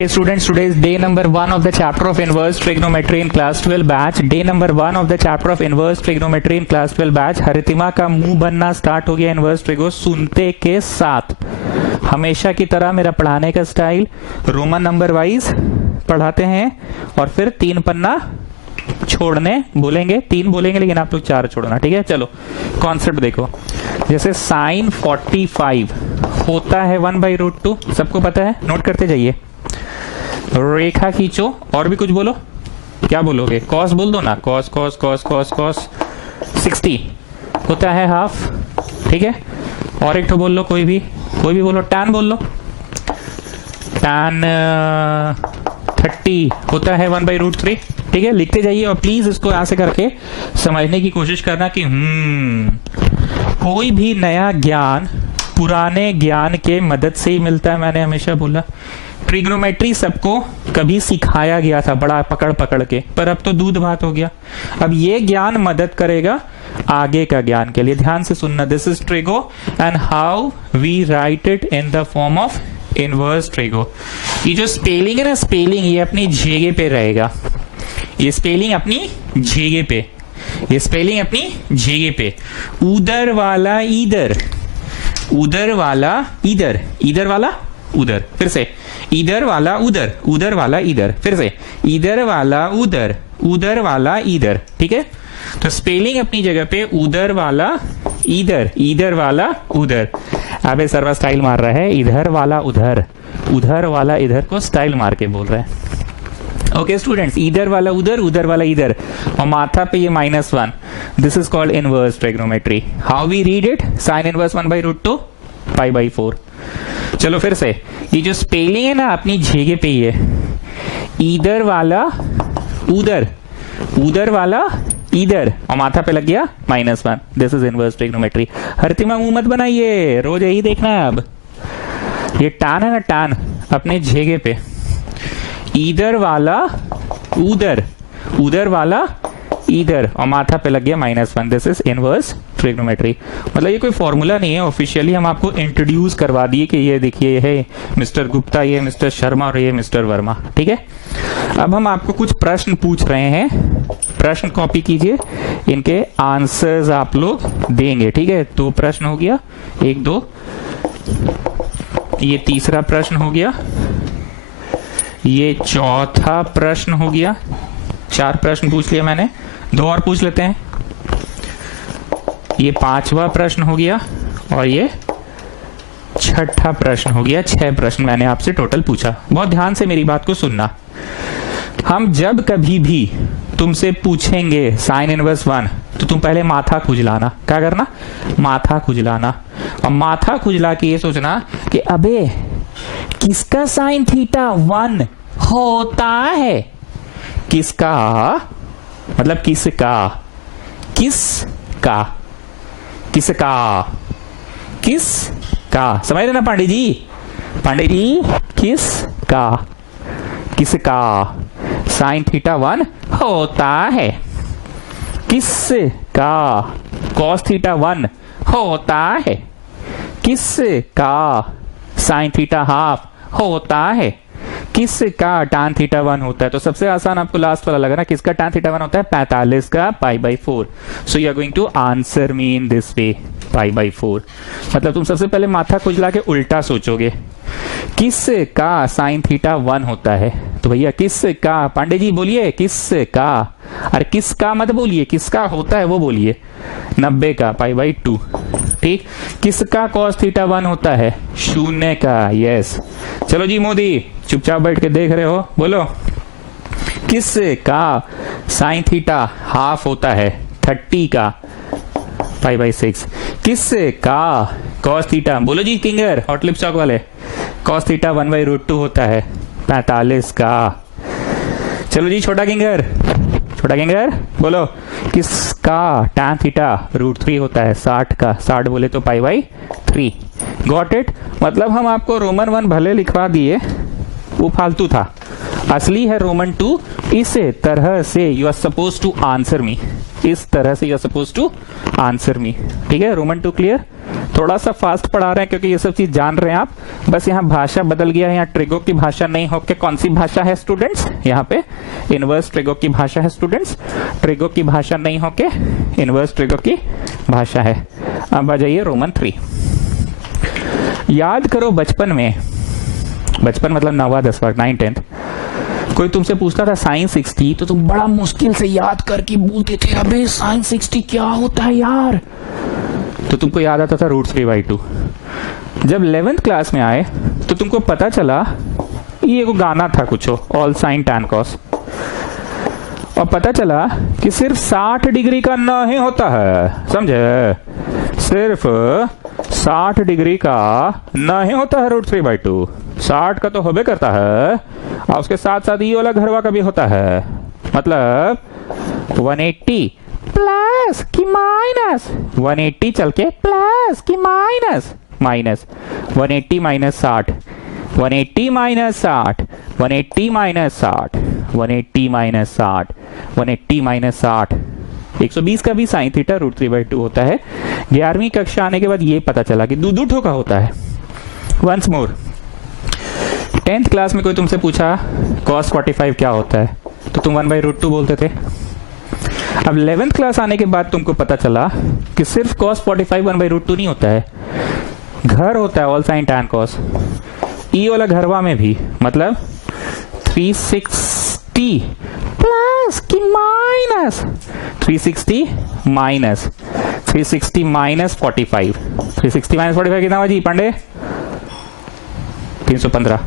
Hey students, today is day number 1 of the chapter of inverse trigonometry in class 12 batch. Day number 1 of the chapter of inverse trigonometry in class 12 batch. हरितिमा का मुंह बनना start हो गया inverse trigo सुनते के साथ। हमेशा की तरह मेरा पढ़ाने का स्टाइल रोमन नंबर वाइज पढ़ाते हैं और फिर 3 पन्ना छोड़ने बोलेंगे, 3 बोलेंगे लेकिन आप लोग 4 छोड़ना, ठीक है। चलो कॉन्सेप्ट देखो, जैसे साइन 45 होता है 1/√2, सबको पता है, नोट करते जाइए। रेखा खींचो और भी कुछ बोलो, क्या बोलोगे? कॉस बोल दो ना, cos cos cos cos cos 60 होता है हाफ, ठीक है। और एक तो बोल लो, कोई भी बोलो, टैन बोल लो, टैन 30 होता है 1/√3, ठीक है। लिखते जाइए और प्लीज इसको ऐसे करके समझने की कोशिश करना कि कोई भी नया ज्ञान पुराने ज्ञान के मदद से ही मिलता है। मैंने हमेशा बोला ट्रिग्नोमेट्री सबको कभी सिखाया गया था बड़ा पकड़ पकड़ के, पर अब तो दूध भात हो गया। अब ये ज्ञान मदद करेगा आगे का ज्ञान के लिए। ध्यान से सुनना, this is trigo and how we write it in the form of inverse trigo. ये जो स्पेलिंग है ना, स्पेलिंग ये अपनी जगह पे रहेगा, ये स्पेलिंग अपनी जगह पे, ये स्पेलिंग अपनी जगह पे। उधर वाला इधर, उधर वाला इधर, इधर वाला उधर, फिर से इधर वाला उधर, उधर वाला इधर, फिर से इधर वाला उधर, उधर वाला इधर, ठीक है। तो स्पेलिंग अपनी जगह पे, उधर वाला इधर, इधर वाला उधर। अबे सर्वा स्टाइल मार रहा है, इधर वाला उधर, उधर वाला इधर को स्टाइल मार के बोल रहा है। ओके स्टूडेंट्स, इधर वाला उधर, उधर वाला इधर, और माथा पे ये -1, this is called inverse trigonometry. How we read it? Sine inverse 1/√2 π/4। चलो फिर से, ये जो स्पेलिंग है ना अपनी जगह पे ही है, इधर वाला उधर, उधर वाला इधर, और माथा पे लग गया -1, दिस इज इनवर्स ट्रिग्नोमेट्री। हरतिमा मुंह मत बनाइए, रोज यही देखना है। अब ये टान है ना, टान अपने जगह पे, इधर वाला उधर, उधर वाला इधर, और माथा पे लग गया -1, दिस इज इनवर्स ट्रिग्नोमेट्री। मतलब ये कोई फॉर्मूला नहीं है, ऑफिशियली हम आपको इंट्रोड्यूस करवा दिए कि ये देखिए, ये है मिस्टर गुप्ता, ये मिस्टर शर्मा और ये मिस्टर वर्मा, ठीक है। अब हम आपको कुछ प्रश्न पूछ रहे हैं, प्रश्न कॉपी कीजिए, इनके आंसर्स आप लोग देंगे, ठीक है। 2 प्रश्न हो गया, 1 2, ये तीसरा प्रश्न हो गया, ये चौथा प्रश्न हो गया। 4 प्रश्न पूछ लिया मैंने, 2 और पूछ लेते हैं। ये 5वां प्रश्न हो गया और ये 6ठा प्रश्न हो गया। 6 प्रश्न मैंने आपसे टोटल पूछा। बहुत ध्यान से मेरी बात को सुनना। हम जब कभी भी तुमसे पूछेंगे साइन इनवर्स 1, तो तुम पहले माथा खुजलाना। क्या करना? माथा खुजलाना। और माथा खुजला के ये सोचना कि अबे किसका साइन थीटा 1 होता है? किसका मतलब किसका, किसका, किसका, किसका, समझ रहे ना पांडे जी? पांडे जी, किसका, किसका साइन थीटा 1 होता है? किसका कॉस थीटा 1 होता है? किसका साइन थीटा हाफ होता है? किसका tan थीटा 1 होता है? तो सबसे आसान आपको लास्ट वाला लगा ना, किसका tan थीटा 1 होता है? 45 का π/4। So you are going to answer me in this way, π/4। मतलब तुम सबसे पहले माथा खुजला के उल्टा सोचोगे, किसका साइन थीटा 1 होता है? तो भैया किसका, पांडे जी बोलिए किसका, अरे किसका मत बोलिए, किसका होता है वो बोलिए। 90 का π/2, ठीक। किसका cos थीटा 1 होता है? 0 का, यस। चलो जी मोदी, चुपचाप बैठ के देख रहे हो, बोलो किसका साइन थीटा हाफ होता है? 30 का π/6। किसका cos थीटा, बोलो जी किंगर, हॉट लिप चौक वाले, cos थीटा 1/√2 होता है? 45 का। चलो जी छोटा किंगर, छोटा किंगर बोलो किसका tan थीटा √3 होता है? 60 का, 60 बोले तो π/3। Got it? मतलब हम आपको रोमन 1 भले लिखवा दिए, वो फालतू था, असली है रोमन 2। इस तरह से you are suppose to answer me, इस तरह से you are suppose to answer me, ठीक है। Roman 2 clear? थोड़ा सा फास्ट पढ़ा रहे हैं क्योंकि ये सब चीज जान रहे हैं आप। बस यहाँ भाषा बदल गया है, यहाँ ट्रिगो की भाषा नहीं होके कौन सी भाषा है स्टूडेंट्स, यहाँ पे इनवर्स ट्रिगो की भाषा है स्टूडेंट्स। ट्रिगो की भाषा नहीं होके इनवर्स ट्रिगो की भाषा है। अब आ जाइए रोमन 3। याद करो बचपन में, बचपन मतलब 9वां 10वां 9 10th, कोई तुमसे पूछता था साइन 60 तो तुम बड़ा मुश्किल से याद करके बोलते थे अबे साइन 60 क्या होता है यार, तो तुमको याद आता था √3/2। जब 11th क्लास में आए तो तुमको पता चला ये एक गाना था कुछ ऑल साइन टैन कॉस, और पता चला कि सिर्फ 60 डिग्री का नहीं होता है, समझे, सिर्फ 60 डिग्री का नहीं होता है √3/2, 60 का तो होबे करता है और उसके साथ साथ ये वाला घरवा का भी होता है, मतलब 180 प्लस की माइनस, 180 चल के प्लस की minus, minus 180 minus 60, 180 minus 60, 180 minus 60, 180 minus 60, 180 minus 60, 120 का भी साइन थीटा √3/2 होता है। 11वीं कक्षा आने के बाद ये पता चला कि दो ठोका होता है। वंस मोर, 10th क्लास में कोई तुमसे पूछा cos 45 क्या होता है तो तुम 1/√2 बोलते थे। अब 11th क्लास आने के बाद तुमको पता चला कि सिर्फ cos 45 1/√2 नहीं होता है, घर होता है ऑल साइन टैन कॉस, ई वाला घरवा में भी, मतलब 360 प्लस की माइनस, 360 माइनस 360 माइनस 45, 360 माइनस 45 कितना हुआ जी पांडे, 315,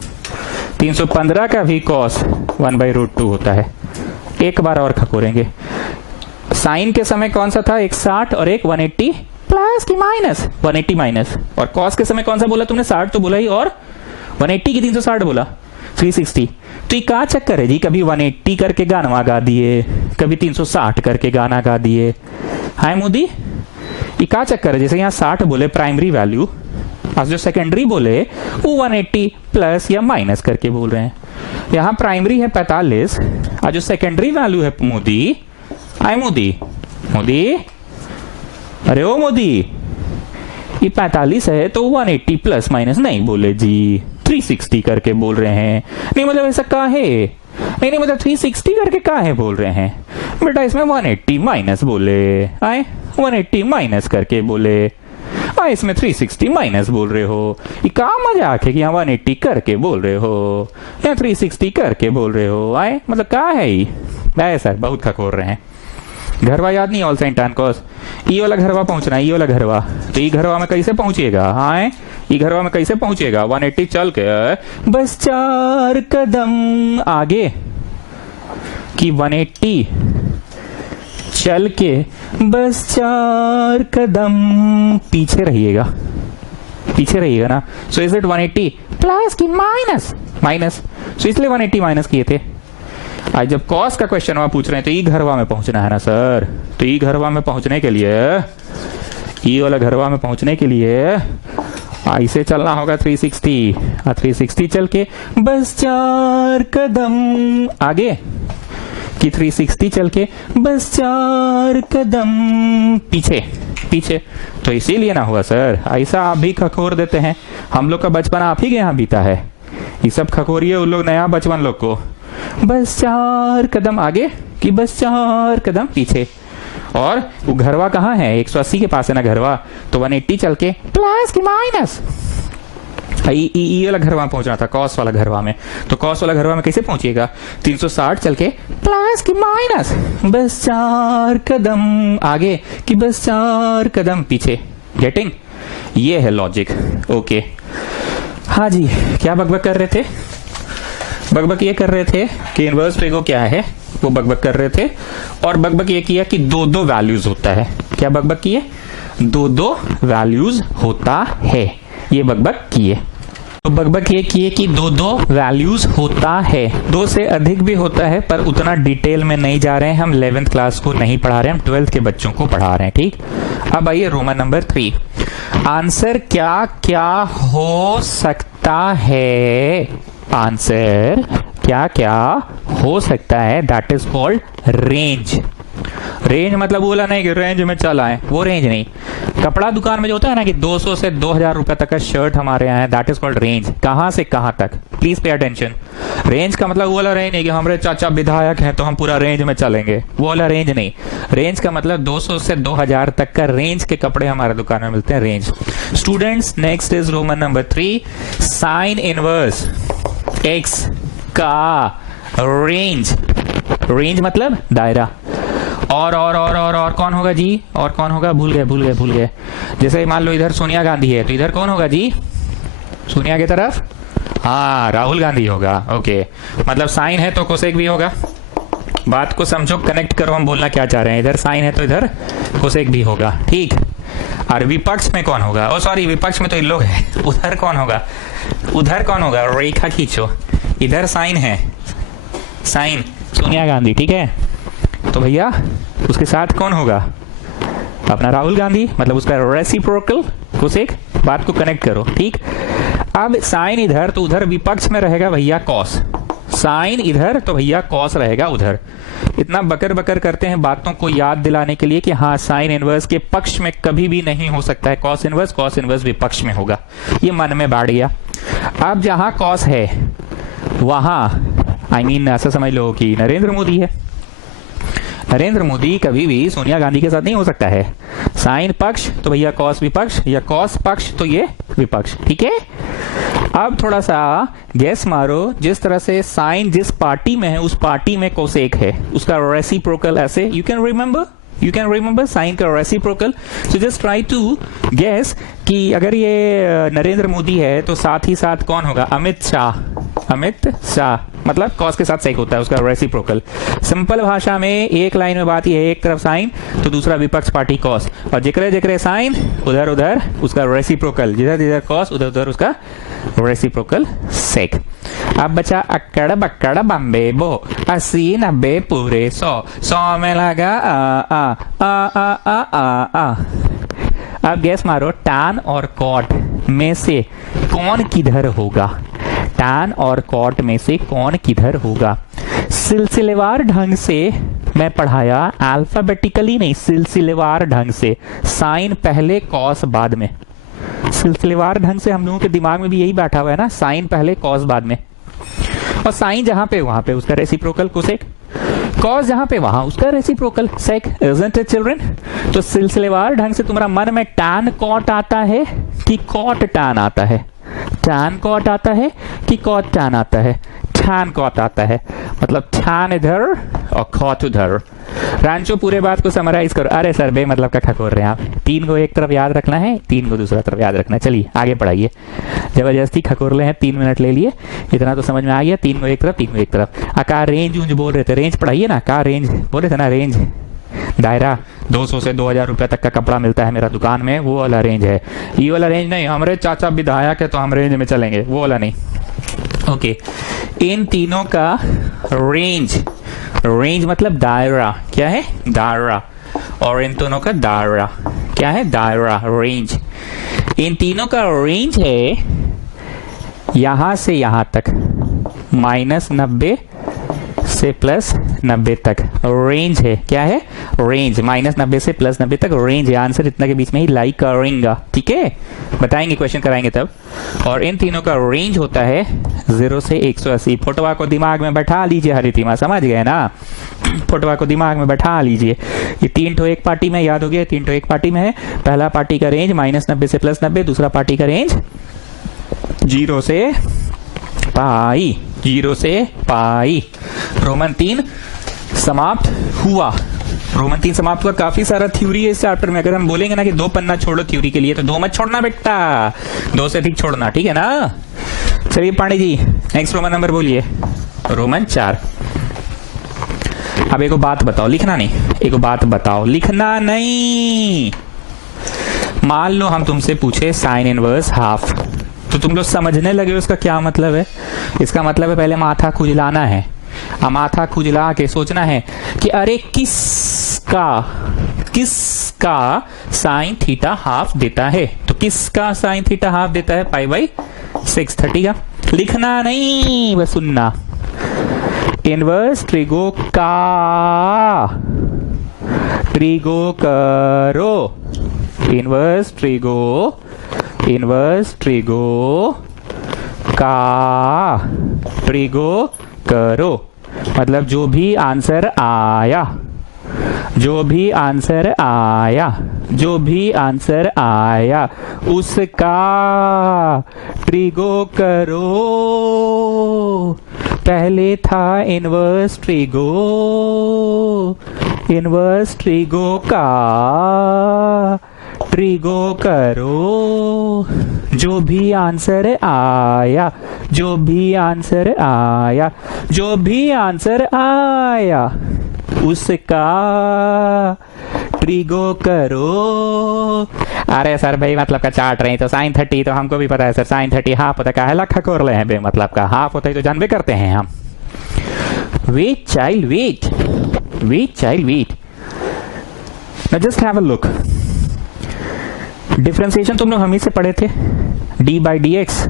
315 का भी cos 1/√2 होता है। एक बार और खकोरेंगे, साइन के समय कौन सा था, एक 60 और एक 180 प्लस की माइनस, 180 माइनस, और cos के समय कौन सा बोला तुमने, 60 तो बोला ही, और 180 की 360 बोला, 360। तो ये क्या चक्कर है जी, कभी 180 करके गाना गा दिए, कभी 360 करके गाना गा दिए, हाय मोदी, ये क्या चक्कर है। जैसे यहाँ 60 बोले प्राइमरी वैल्यू, और जो सेकेंडरी बोले वो 180 प्लस या माइनस करके बोल रहे हैं। यहाँ प्राइमरी है 45 और जो सेकेंडरी वैल्यू है मोदी, आए मोदी, मोदी, अरे ओ मोदी, ये 45 है तो 180 प्लस माइनस नहीं बोले जी, 360 करके बोल रहे हैं। नहीं मतलब ऐसा का है, नहीं मतलब 360 करके का है बोल रहे हैं बेटा, इसमें 180 माइनस बोले, आए 180 माइनस करके बोले, इसमें 360 माइनस बोल रहे हो, ये का मजाक है कि यहाँ 180 करके बोल रहे हो या 360 करके बोल रहे हो, आए मतलब क्या है ये, सर बहुत खकोर रहे हैं। घरवा याद नहीं ऑल साइन टैन कॉस, ई वाला घरवा पहुंचना है, ई वाला घरवा, तो ई घरवा में कैसे पहुंचेगा, हाँ ई घरवा में कैसे पहुंचेगा, 180 चल के बस 4 कदम आगे, कि 180 चल के बस 4 कदम पीछे रहिएगा, पीछे रहिएगा ना। सो इज इट 180 प्लस की माइनस, माइनस, सो इसलिए 180 माइनस किए थे। आज जब कॉस का क्वेश्चन वहां पूछ रहे हैं तो ई घरवा में पहुंचना है ना सर, तो ई घरवा में पहुंचने के लिए, ई वाला घरवा में पहुंचने के लिए ऐसे चलना होगा 360, 360 चल के बस 4 कदम आगे, कि 360 चल के बस 4 कदम पीछे, पीछे, तो इसीलिए ना हुआ सर, ऐसा आप भी खखोर देते हैं। हम लोग का बचपन आप ही के यहाँ बीता है, ये सब खखोरिए उन लोग नया बचपन लोग को, बस 4 कदम आगे कि बस 4 कदम पीछे। और वो घरवा कहाँ है, 180 के पास है ना घरवा, तो 180 चल के प्लस की माइनस, ई वाला घरवा पहुंचना था कॉस वाला घरवा में, तो कॉस वाला घरवा में कैसे पहुंचिएगा, 360 चल के प्लस की माइनस बस 4 कदम आगे कि बस 4 कदम पीछे। गेटिंग, ये है लॉजिक। ओके हाँ जी, क्या बकबक कर रहे थे, बकबक ये कर रहे थे कि इनवर्स ट्रिगो क्या है, वो बकबक कर रहे थे, और बकबक ये किया कि 2-2 वैल्यूज होता है। क्या बकबक किए, 2-2 वैल्यूज होता है, ये बकबक किए। तो बकबक ये किए कि 2-2 वैल्यूज होता है, 2 से अधिक भी होता है, पर उतना डिटेल में नहीं जा रहे हैं हम, 11th क्लास को नहीं पढ़ा रहे हैं, हम 12th के बच्चों को पढ़ा रहे हैं, ठीक। अब आइए रोमन नंबर 3, आंसर क्या क्या हो सकता है, आंसर क्या क्या हो सकता है, that is called range. Range मतलब बोला नहीं कि रेंज में चल आए, वो रेंज नहीं। कपड़ा दुकान में जो होता है ना कि 200 से 2000 रुपए तक का शर्ट हमारे यहाँ है, दैट इज कॉल्ड रेंज। कहाँ से कहाँ तक, प्लीज पे अटेंशन। रेंज का मतलब वो वाला रेंज नहीं कि हमारे चाचा विधायक हैं तो हम पूरा रेंज में चलेंगे, वो वाला रेंज नहीं। रेंज का मतलब 200 से 2000 तक का रेंज के कपड़े हमारे दुकान में मिलते हैं, range. Students, next is roman number 3, sign inverse x का रेंज। रेंज मतलब दायरा। और कौन होगा जी, और कौन होगा, भूल गए। जैसे मान लो इधर सोनिया गांधी है तो इधर कौन होगा जी, सोनिया की तरफ, हाँ राहुल गांधी होगा। ओके, मतलब साइन है तो कोसेक भी होगा। बात को समझो, कनेक्ट करो, हम बोलना क्या चाह रहे हैं। इधर साइन है तो इधर कोसेक भी होगा, ठीक। और विपक्ष में कौन होगा, ओ सॉरी विपक्ष में तो इन लोग है, उधर कौन होगा, रेखा खींचो, इधर साइन है, साइन सोनिया गांधी, ठीक है। तो भैया उसके साथ कौन होगा, अपना राहुल गांधी, मतलब उसका रेसिप्रोकल कोसेक। बात को कनेक्ट करो, ठीक। अब साइन इधर तो उधर विपक्ष में रहेगा भैया कॉस, साइन इधर तो भैया कॉस रहेगा उधर। इतना बकर करते हैं बातों को याद दिलाने के लिए कि हाँ साइन इनवर्स के पक्ष में कभी भी नहीं हो सकता है कॉस इनवर्स विपक्ष में होगा, ये मन में बैठ गया। अब जहां कॉस है वहां ऐसा समझ लो कि नरेंद्र मोदी है। नरेंद्र मोदी कभी भी सोनिया गांधी के साथ नहीं हो सकता है। साइन पक्ष तो भैया कॉस विपक्ष, या कॉस पक्ष तो ये विपक्ष, ठीक है। अब थोड़ा सा गैस मारो, जिस तरह से साइन जिस पार्टी में है उस पार्टी में कोसेक है, उसका रेसिप्रोकल ऐसे यू कैन रिमेंबर साइन का reciprocal. So just try to guess कि अगर ये नरेंद्र मोदी है तो साथ ही साथ कौन होगा, अमित शाह, मतलब कॉस के साथ सेक होता है उसका रेसिप्रोकल। सिंपल भाषा में एक लाइन में बात यह है, एक तरफ साइन तो दूसरा विपक्ष पार्टी कॉस, और जिक्रे साइन उधर उसका रेसिप्रोकल, जिधर कॉस उधर उसका रेसिप्रोकल सेक। अब बचा अक्कड़ बक्कड़ बम्बे बो, 80 90 पूरे 100 में लगा आ। अब गैस मारो, टान और कॉट में से कौन किधर होगा, टान और कॉट में से कौन किधर होगा। सिलसिलेवार ढंग से मैं पढ़ाया, अल्फाबेटिकली नहीं, सिलसिलेवार ढंग से, साइन पहले कॉस बाद में। सिलसिलेवार ढंग से हम लोगों के दिमाग में भी यही बैठा हुआ है ना, साइन पहले कॉस बाद में, और साइन जहां पे वहां पे उसका रेसिप्रोकल कोसेक, कॉस जहां पे वहां उसका reciprocal sec, isn't it children. तो सिलसिलेवार ढंग से तुम्हारा मन में टैन कॉट आता है कि कॉट टैन आता है, टैन कॉट आता है कि कॉट टैन आता है, टैन कॉट आता है, मतलब टैन इधर और कॉट उधर। रांचो पूरे बात को समराइज करो। अरे सर बे मतलब का खकोर रहे हैं आप, 3 को एक तरफ याद रखना है, 3 को दूसरा तरफ याद रखना है। चलिए आगे पढ़ाइए, जबरदस्ती खकोर ले हैं, 3 मिनट ले लिए, इतना तो समझ में आ गया। 3 को एक तरफ, 3 को एक तरफ। का रेंज ऊंज बोल रहे थे, रेंज पढ़ाइए ना, का रेंज बोल रहे थे ना, रेंज दायरा 200 से 2000 रुपए तक का कपड़ा मिलता है मेरा दुकान में, वो वाला रेंज है। ये वाला रेंज नहीं, हमारे चाचा विधायक है तो हम रेंज में चलेंगे, वो वाला नहीं। ओके, इन तीनों का रेंज, रेंज मतलब दायरा, क्या है, दायरा, और इन दोनों का दायरा क्या है, दायरा, रेंज। इन तीनों का रेंज है यहां से यहां तक, -90 से +90 तक रेंज है। क्या है, रेंज, -90 से +90 तक रेंज है। आंसर इतना के बीच में ही लाई करेंगे, ठीक है, बताएंगे, क्वेश्चन कराएंगे तब। और इन तीनों का रेंज होता है 0 से 180। फोटोवा को दिमाग में बैठा लीजिए, हरितिमा समझ गए ना, फोटोवा को दिमाग में बैठा लीजिए। ये 3 ठो एक पार्टी में, याद हो गया, 3 ठो एक पार्टी में है। पहला पार्टी का रेंज -90 से +90, दूसरा पार्टी का रेंज 0 से पाई, 0 से पाई। रोमन 3 समाप्त हुआ, रोमन 3 समाप्त हुआ। काफी सारा थ्योरी है इस चैप्टर में। अगर हम बोलेंगे ना कि 2 पन्ना छोड़ो थ्योरी के लिए, तो 2 मत छोड़ना बेटा, 2 से अधिक छोड़ना, ठीक है ना। चलिए Pandey ji, next Roman number बोलिए, रोमन 4। अब एक बात बताओ, लिखना नहीं, एक बात बताओ, लिखना नहीं। मान लो हम तुमसे पूछे साइन इनवर्स हाफ, तो तुम लोग समझने लगे उसका क्या मतलब है। इसका मतलब है पहले माथा खुजलाना है, अब माथा खुजला के सोचना है कि अरे किसका साइन थीटा हाफ देता है, तो किसका साइन थीटा हाफ देता है, π/630 का। लिखना नहीं, बस सुनना। इनवर्स ट्रिगो का ट्रिगो करो, इनवर्स ट्रिगो का ट्रिगो करो, मतलब जो भी आंसर आया उसका ट्रिगो करो। पहले था इनवर्स ट्रिगो का ट्रिगो करो, जो भी आंसर आया उसका ट्रिगो करो। अरे सर भाई मतलब का चार्ट रही तो साइन 30 तो हमको भी पता है सर, साइन 30 हाफ होता का है, लखा कर ले हैं बे, मतलब का हाफ होता है तो जानबे करते हैं हम। Wait child wait, now just have a look. Differentiation तुम लोग हम ही से पढ़े थे, d by d x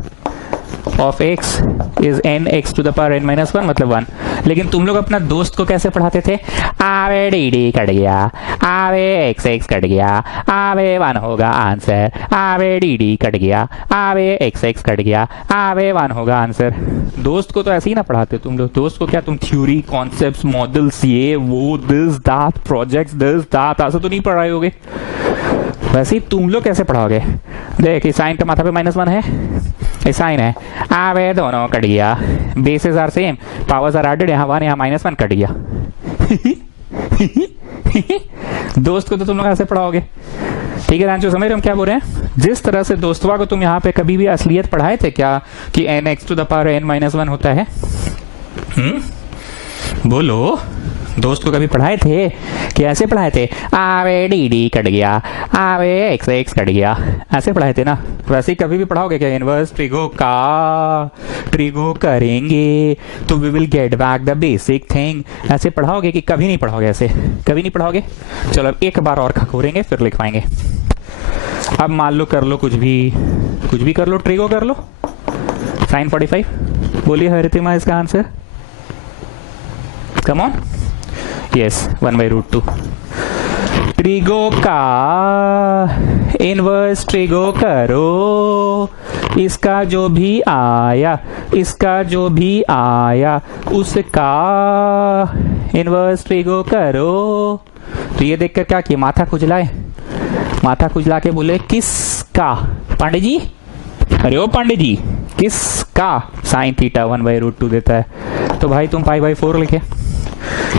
of x is n x to the power n minus 1 मतलब 1। लेकिन तुम लोग अपना दोस्त को कैसे पढ़ाते थे? आवे डी डी कट गया, आवे एक्स एक्स कट गया, आवे 1 होगा आंसर, आवे डी डी कट गया, आवे एक्स एक्स कट गया, आवे 1 होगा आंसर। दोस्त को तो ऐसे ही ना पढ़ाते तुम लोग। दोस्त को क्या तुम थ्योरी, कॉन्सेप्ट्स, मॉडल्स, ये वो, this that, projects, this that, ऐसा तो नहीं पढ़ाए होगे। वैसे ही तुम लोग कैसे पढ़ाओगे? देख साइन का माथा पे -1 है, ये साइन है, आवे दोनों कट गया, bases are same, powers are added, यहाँ 1 यहाँ -1 कट गया। दोस्त को तो तुम लोग ऐसे पढ़ाओगे, ठीक है रांचो, समझ रहे हम क्या बोल रहे हैं? जिस तरह से दोस्तवा को तुम यहाँ पे कभी भी असलियत पढ़ाए थे क्या कि n x to the power n minus 1 होता है? बोलो, दोस्त को कभी पढ़ाए थे कि ऐसे पढ़ाए थे? आवे डी डी कट गया, आवे एक्स एक्स कट गया, ऐसे पढ़ाए थे ना? वैसे ही कभी भी पढ़ाओगे क्या? इनवर्स ट्रिगो का ट्रिगो करेंगे तो we will get back the basic thing, ऐसे पढ़ाओगे कि कभी नहीं पढ़ोगे? ऐसे कभी नहीं पढ़ोगे। चलो अब एक बार और खखोरेंगे फिर लिखवाएंगे। अब मान लो कर लो कुछ भी कर लो, ट्रिगो कर लो, साइन 45। बोलिए हरितिमा इसका answer, come on. Yes, 1/√2। Trigo का इनवर्स ट्रिगो करो, इसका जो भी आया उसका इनवर्स ट्रिगो करो। तो ये देखकर क्या किया? माथा खुजला के बोले किसका? पांडे जी, अरे ओ पांडे जी, किसका साइन थीटा 1/√2 देता है? तो भाई तुम π/4 लिखे।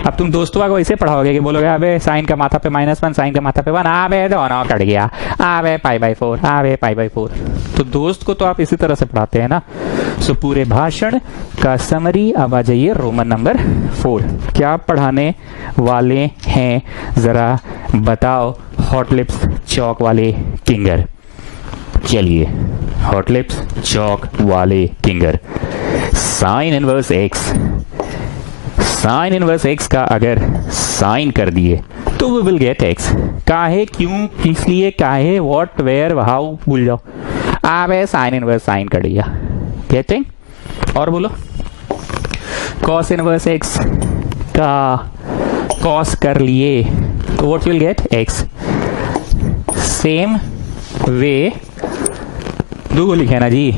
अब तुम दोस्तों को ऐसे पढ़ाओगे कि बोलोगे अबे साइन का माथा पे -1, साइन का माथा पे 1, आवे दोनों कट गया, आवे π/4। तो दोस्त को तो आप इसी तरह से पढ़ाते हैं ना। सो पूरे भाषण का समरी, अब आ जाइए रोमन नंबर 4। क्या पढ़ाने वाले हैं जरा बताओ हॉट लिप्स चौक वाले किंगर। चलिए, हॉट लिप्स चौक वाले किंगर, साइन इनवर्स एक्स का अगर साइन कर दिए तो वी विल गेट एक्स। काहे, क्यों, किस लिए, काहे, व्हाट, वेयर, हाउ, भूल जाओ। आवे साइन इनवर्स साइन कर दिया, गेटिंग। और बोलो, कॉस इनवर्स एक्स का कॉस कर लिए तो what will get x. Same way दो लिखे ना जी,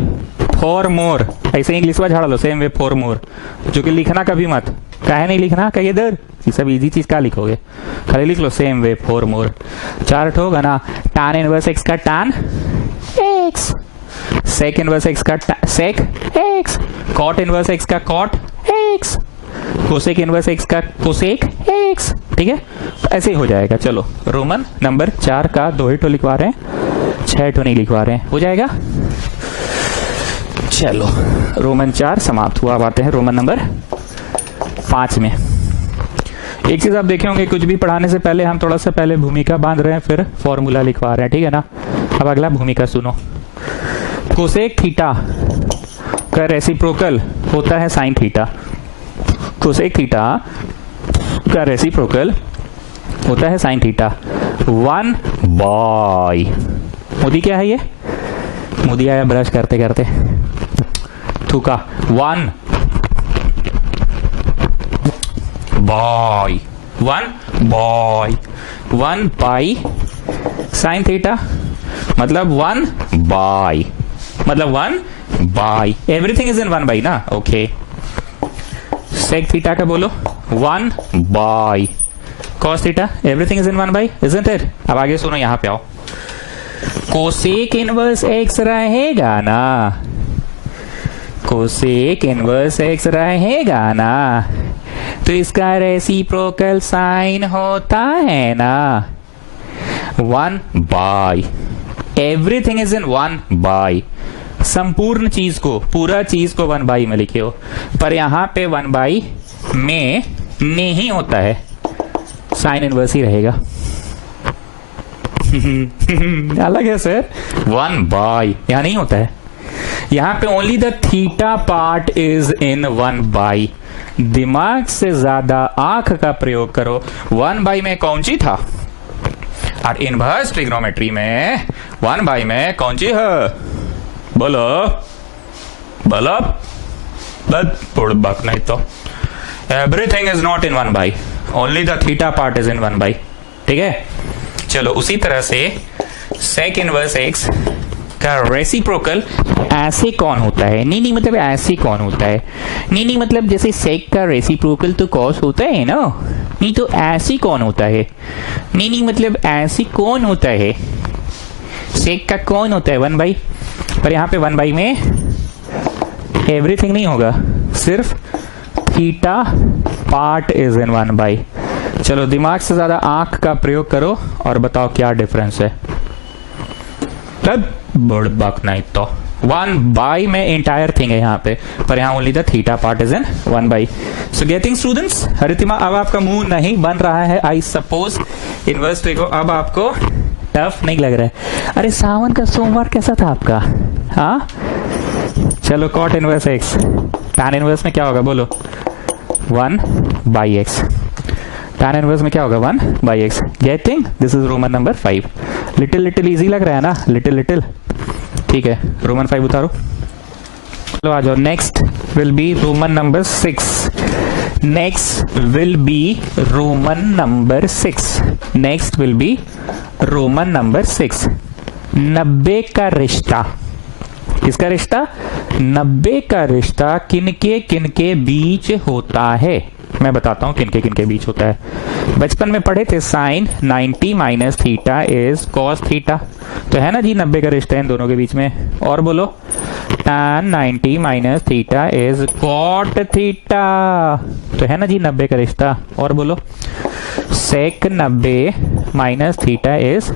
फॉर मोर, ऐसे इंग्लिश में झाड़ लो, सेम वे फॉर मोर, जो कि लिखना कभी मत। काहे नहीं लिखना? कहिए दर, ये सब इजी चीज का लिखोगे, खाली लिख लो same way for more. Chart होगा ना, tan इनवर्स एक्स का tan x, sec inverse x का sec x, cot inverse x का cot x, cosec inverse x का कोसेक एक्स। ठीक है, ऐसे ही हो जाएगा। चलो, रोमन नंबर 4 का 2 ही लिखवा रहे हैं, 6 नहीं लिखवा रहे हैं, हो जाएगा। चलो, रोमन 4 समाप्त हुआ। अब आते हैं रोमन नंबर 5 में। एक चीज आप देखे होंगे, कुछ भी पढ़ाने से पहले हम थोड़ा सा पहले भूमिका बांध रहे हैं, फिर फॉर्मूला लिखवा रहे हैं, ठीक है ना। अब अगला भूमिका सुनो। कोसेक थीटा का रेसिप्रोकल होता है साइन थीटा। कोसेक थीटा का रेसिप्रोकल होता है साइन थीटा 1/। मोदी क्या है ये? मोदी आया ब्रश करते करते, थूका 1/। One boy, one by sine theta मतलब वन बाई, मतलब one by, everything is in one by ना, ओके। सेक थीटा का बोलो, one by cos theta, everything is in one by, isn't it. अब आगे सुनो, यहां पे आओ, कोसेक इनवर्स एक्स रहेगा ना, कोसेक इनवर्स एक्स रहेगा ना, तो इसका रेसिप्रोकल साइन होता है ना one by, everything is in one by, संपूर्ण चीज को, पूरा चीज को वन बाई में लिखे हो, पर यहां पे वन बाई में नहीं होता है, साइन इनवर्स ही रहेगा। अलग है सर, वन बाई यहां नहीं होता है, यहां पे only the theta part is in one by. दिमाग से ज्यादा आंख का प्रयोग करो, वन बाई में कौन सी था, और इनवर्स ट्रिग्नोमेट्री में वन बाई में कौन सी है, बोलो बोलो, बुड़बक नहीं तो, everything is not in one by, only the theta part is in one by, ठीक है। चलो उसी तरह से सेक इनवर्स एक्स का रेसिप्रोकल ऐसे कौन होता है, नहीं मतलब ऐसे कौन होता है, नहीं मतलब जैसे सेक का रेसिप्रोकल तो कॉस होता है ना, नहीं तो ऐसे कौन होता है, नहीं मतलब ऐसे कौन होता है, सेक का कौन होता है वन बाई, पर यहां पे वन बाई में एवरीथिंग नहीं होगा, सिर्फ theta part is in one by. चलो दिमाग से ज्यादा आंख का प्रयोग करो और बताओ क्या डिफरेंस है, तब बुड़बक नहीं तो, वन बाई में एंटायर थिंग है यहाँ पे, पर यहाँ only the theta part is in one by. So getting students, Haritima अब आपका मुंह नहीं बन रहा है, आई सपोज इनवर्स ट्रिगो अब आपको टफ नहीं लग रहा है। अरे सावन का सोमवार कैसा था आपका, हाँ चलो cot inverse x, tan inverse में क्या होगा बोलो, one by x, tan inverse में क्या होगा one by x. Getting, this is roman number 5। Little easy लग रहा है ना, लिटिल ठीक है, रोमन 5 उतारो, चलो आ जाओ। Next will be roman number 6, next will be roman number 6, next will be roman number 6। 90 का रिश्ता, किसका रिश्ता, 90 का रिश्ता किनके बीच होता है, मैं बताता हूं किनके बीच होता है। बचपन में पढ़े थे sine 90 minus theta is cos theta, तो है ना जी 90 का रिश्ता इन दोनों के बीच में। और बोलो tan 90 minus theta is cot theta, तो है ना जी 90 का रिश्ता। और बोलो sec 90 minus theta is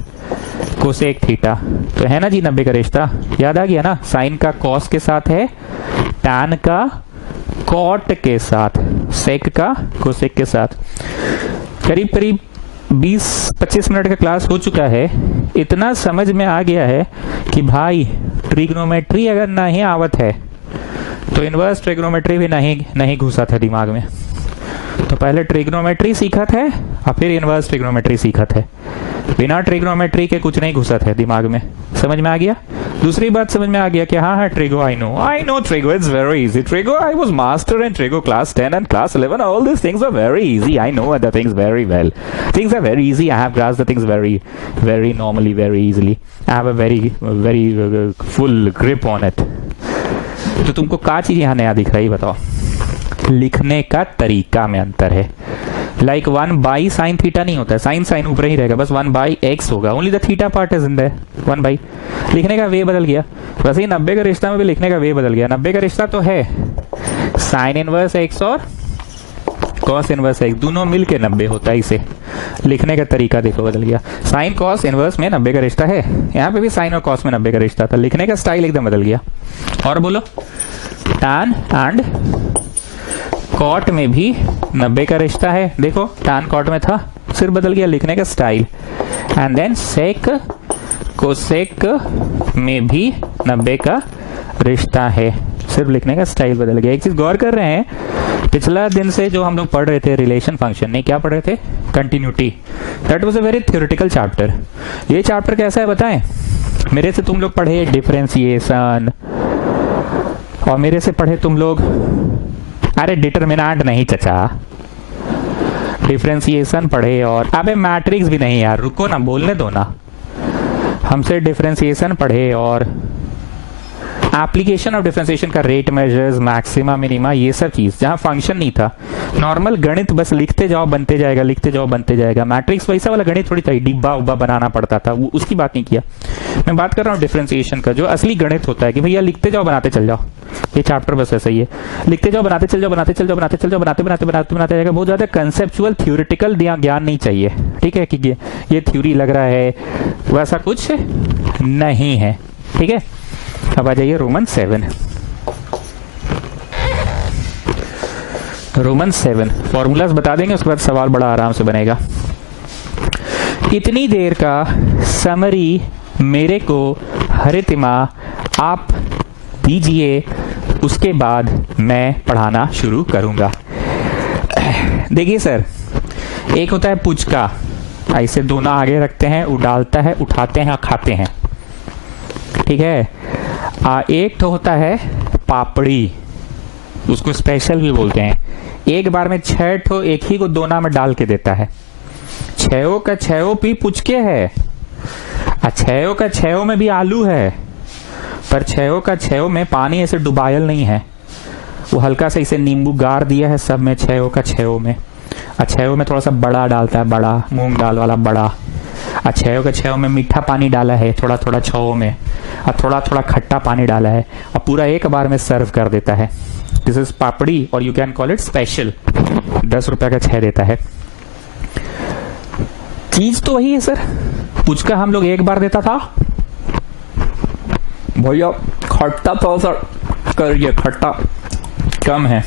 cosec theta, तो है ना जी 90 का रिश्ता। याद आ गया ना, साइन का कॉस के साथ है, tan का कॉट के साथ, सेक का कोसेक के साथ। करीब 20-25 मिनट का क्लास हो चुका है, इतना समझ में आ गया है कि भाई ट्रिग्नोमेट्री अगर नहीं आवत है तो इनवर्स ट्रिग्नोमेट्री भी नहीं घुसा था दिमाग में। तो पहले ट्रिग्नोमेट्री सीखा था और फिर इनवर्स ट्रिग्नोमेट्री सीखा था, बिना ट्रिग्नोमेट्री के कुछ नहीं घुसा था दिमाग में। समझ में आ गया। दूसरी बात समझ में आ गया कि हाँ trigo I know trigo it's very easy, trigo I was master in trigo class 10 and class 11, all these things are very easy, I know the things very well, things are very easy, I have grasped the things very normally, very easily, I have a very full grip on it। तो तुमको क्या चीज यहाँ नया दिख रहा है बताओ, लिखने का तरीका में अंतर है। लाइक 1 बाई साइन थीटा नहीं होता है, साइन ऊपर ही रहेगा, बस 1 बाई एक्स होगा, only the theta part is in their, 1 by. लिखने का वे बदल गया, वैसे ही 90 का रिश्ता में भी लिखने का वे बदल गया। 90 का रिश्ता तो है साइन इनवर्स एक्स और कॉस इनवर्स एक्स, दोनों मिलके 90 होता है, इसे लिखने का तरीका देखो बदल गया। साइन कॉस इनवर्स में 90 का रिश्ता है, यहाँ पे भी साइन और कॉस में 90 का रिश्ता था, लिखने का स्टाइल एकदम बदल गया। और बोलो tan एंड कॉट में भी 90 का रिश्ता है, देखो tan कॉट में था, सिर्फ बदल गया लिखने का style. And then sec cosec में भी 90 का रिश्ता है, सिर्फ लिखने का स्टाइल बदल गया। एक चीज गौर कर रहे हैं, पिछला दिन से जो हम लोग पढ़ रहे थे रिलेशन फंक्शन, नहीं क्या पढ़ रहे थे, continuity. That was a very theoretical chapter. ये चैप्टर कैसा है बताएं, मेरे से तुम लोग पढ़े डिफरेंशिएशन, और मेरे से पढ़े तुम लोग, अरे डिटरमिनेंट नहीं चचा, डिफरेंशिएशन पढ़े और अबे मैट्रिक्स भी नहीं यार, रुको ना, बोलने दो ना। हमसे डिफरेंशिएशन पढ़े और एप्लीकेशन ऑफ डिफरेंशिएशन का रेट मेजर्स, मैक्सिमा, मिनिमा, ये सब चीज जहां फंक्शन नहीं था, नॉर्मल गणित बस लिखते जाओ बनते जाएगा, लिखते जाओ बनते जाएगा। मैट्रिक्स वैसा वाला गणित थोड़ी था, डिब्बा उब्बा बनाना पड़ता था, वो उसकी बात नहीं किया। मैं बात कर रहा हूँ डिफरेंशिएशन का, जो असली गणित होता है कि भैया लिखते जाओ बनाते चल जाओ। ये चैप्टर बस ऐसा ही है, लिखते जाओ बनाते चल जाओ, बनाते चल जाओ, बनाते चल जाओ, बनाते बनाते बनाते बनाते जाएगा। बहुत ज्यादा कंसेप्चुअल थ्योरेटिकल ज्ञान नहीं चाहिए, ठीक है, कि ये थ्योरी लग रहा है, वैसा कुछ नहीं है, ठीक है। अब आ जाइए रोमन 7। रोमन 7 फॉर्मूलाज बता देंगे, उसके बाद सवाल बड़ा आराम से बनेगा। इतनी देर का समरी मेरे को हरितिमा आप दीजिए, उसके बाद मैं पढ़ाना शुरू करूंगा। देखिए सर, एक होता है पुचका, ऐसे दोनों आगे रखते हैं, उड़ालता है, उठाते हैं, खाते हैं, ठीक है। एक तो होता है पापड़ी, उसको स्पेशल भी बोलते हैं। एक बार में 6 ठो एक ही को दोना में डाल के देता है। 6 का 6 भी पुचके है, 6 का 6 में भी आलू है, पर 6 का 6 में पानी ऐसे डुबायल नहीं है, वो हल्का सा इसे नींबू गार दिया है सब में, 6 का 6 में। 6 में थोड़ा सा बड़ा डालता है, बड़ा मूंग दाल वाला बड़ा। 6 का 6 में मीठा पानी डाला है थोड़ा थोड़ा 6 में, और थोड़ा थोड़ा खट्टा पानी डाला है, और पूरा एक बार में सर्व कर देता है। दिस इज पापड़ी, और you can call it special. 10 रुपए का 6 देता है। चीज तो वही है सर, पुचका हम लोग एक बार देता था, भैया खट्टा थोड़ा सा करिए, खट्टा कम है,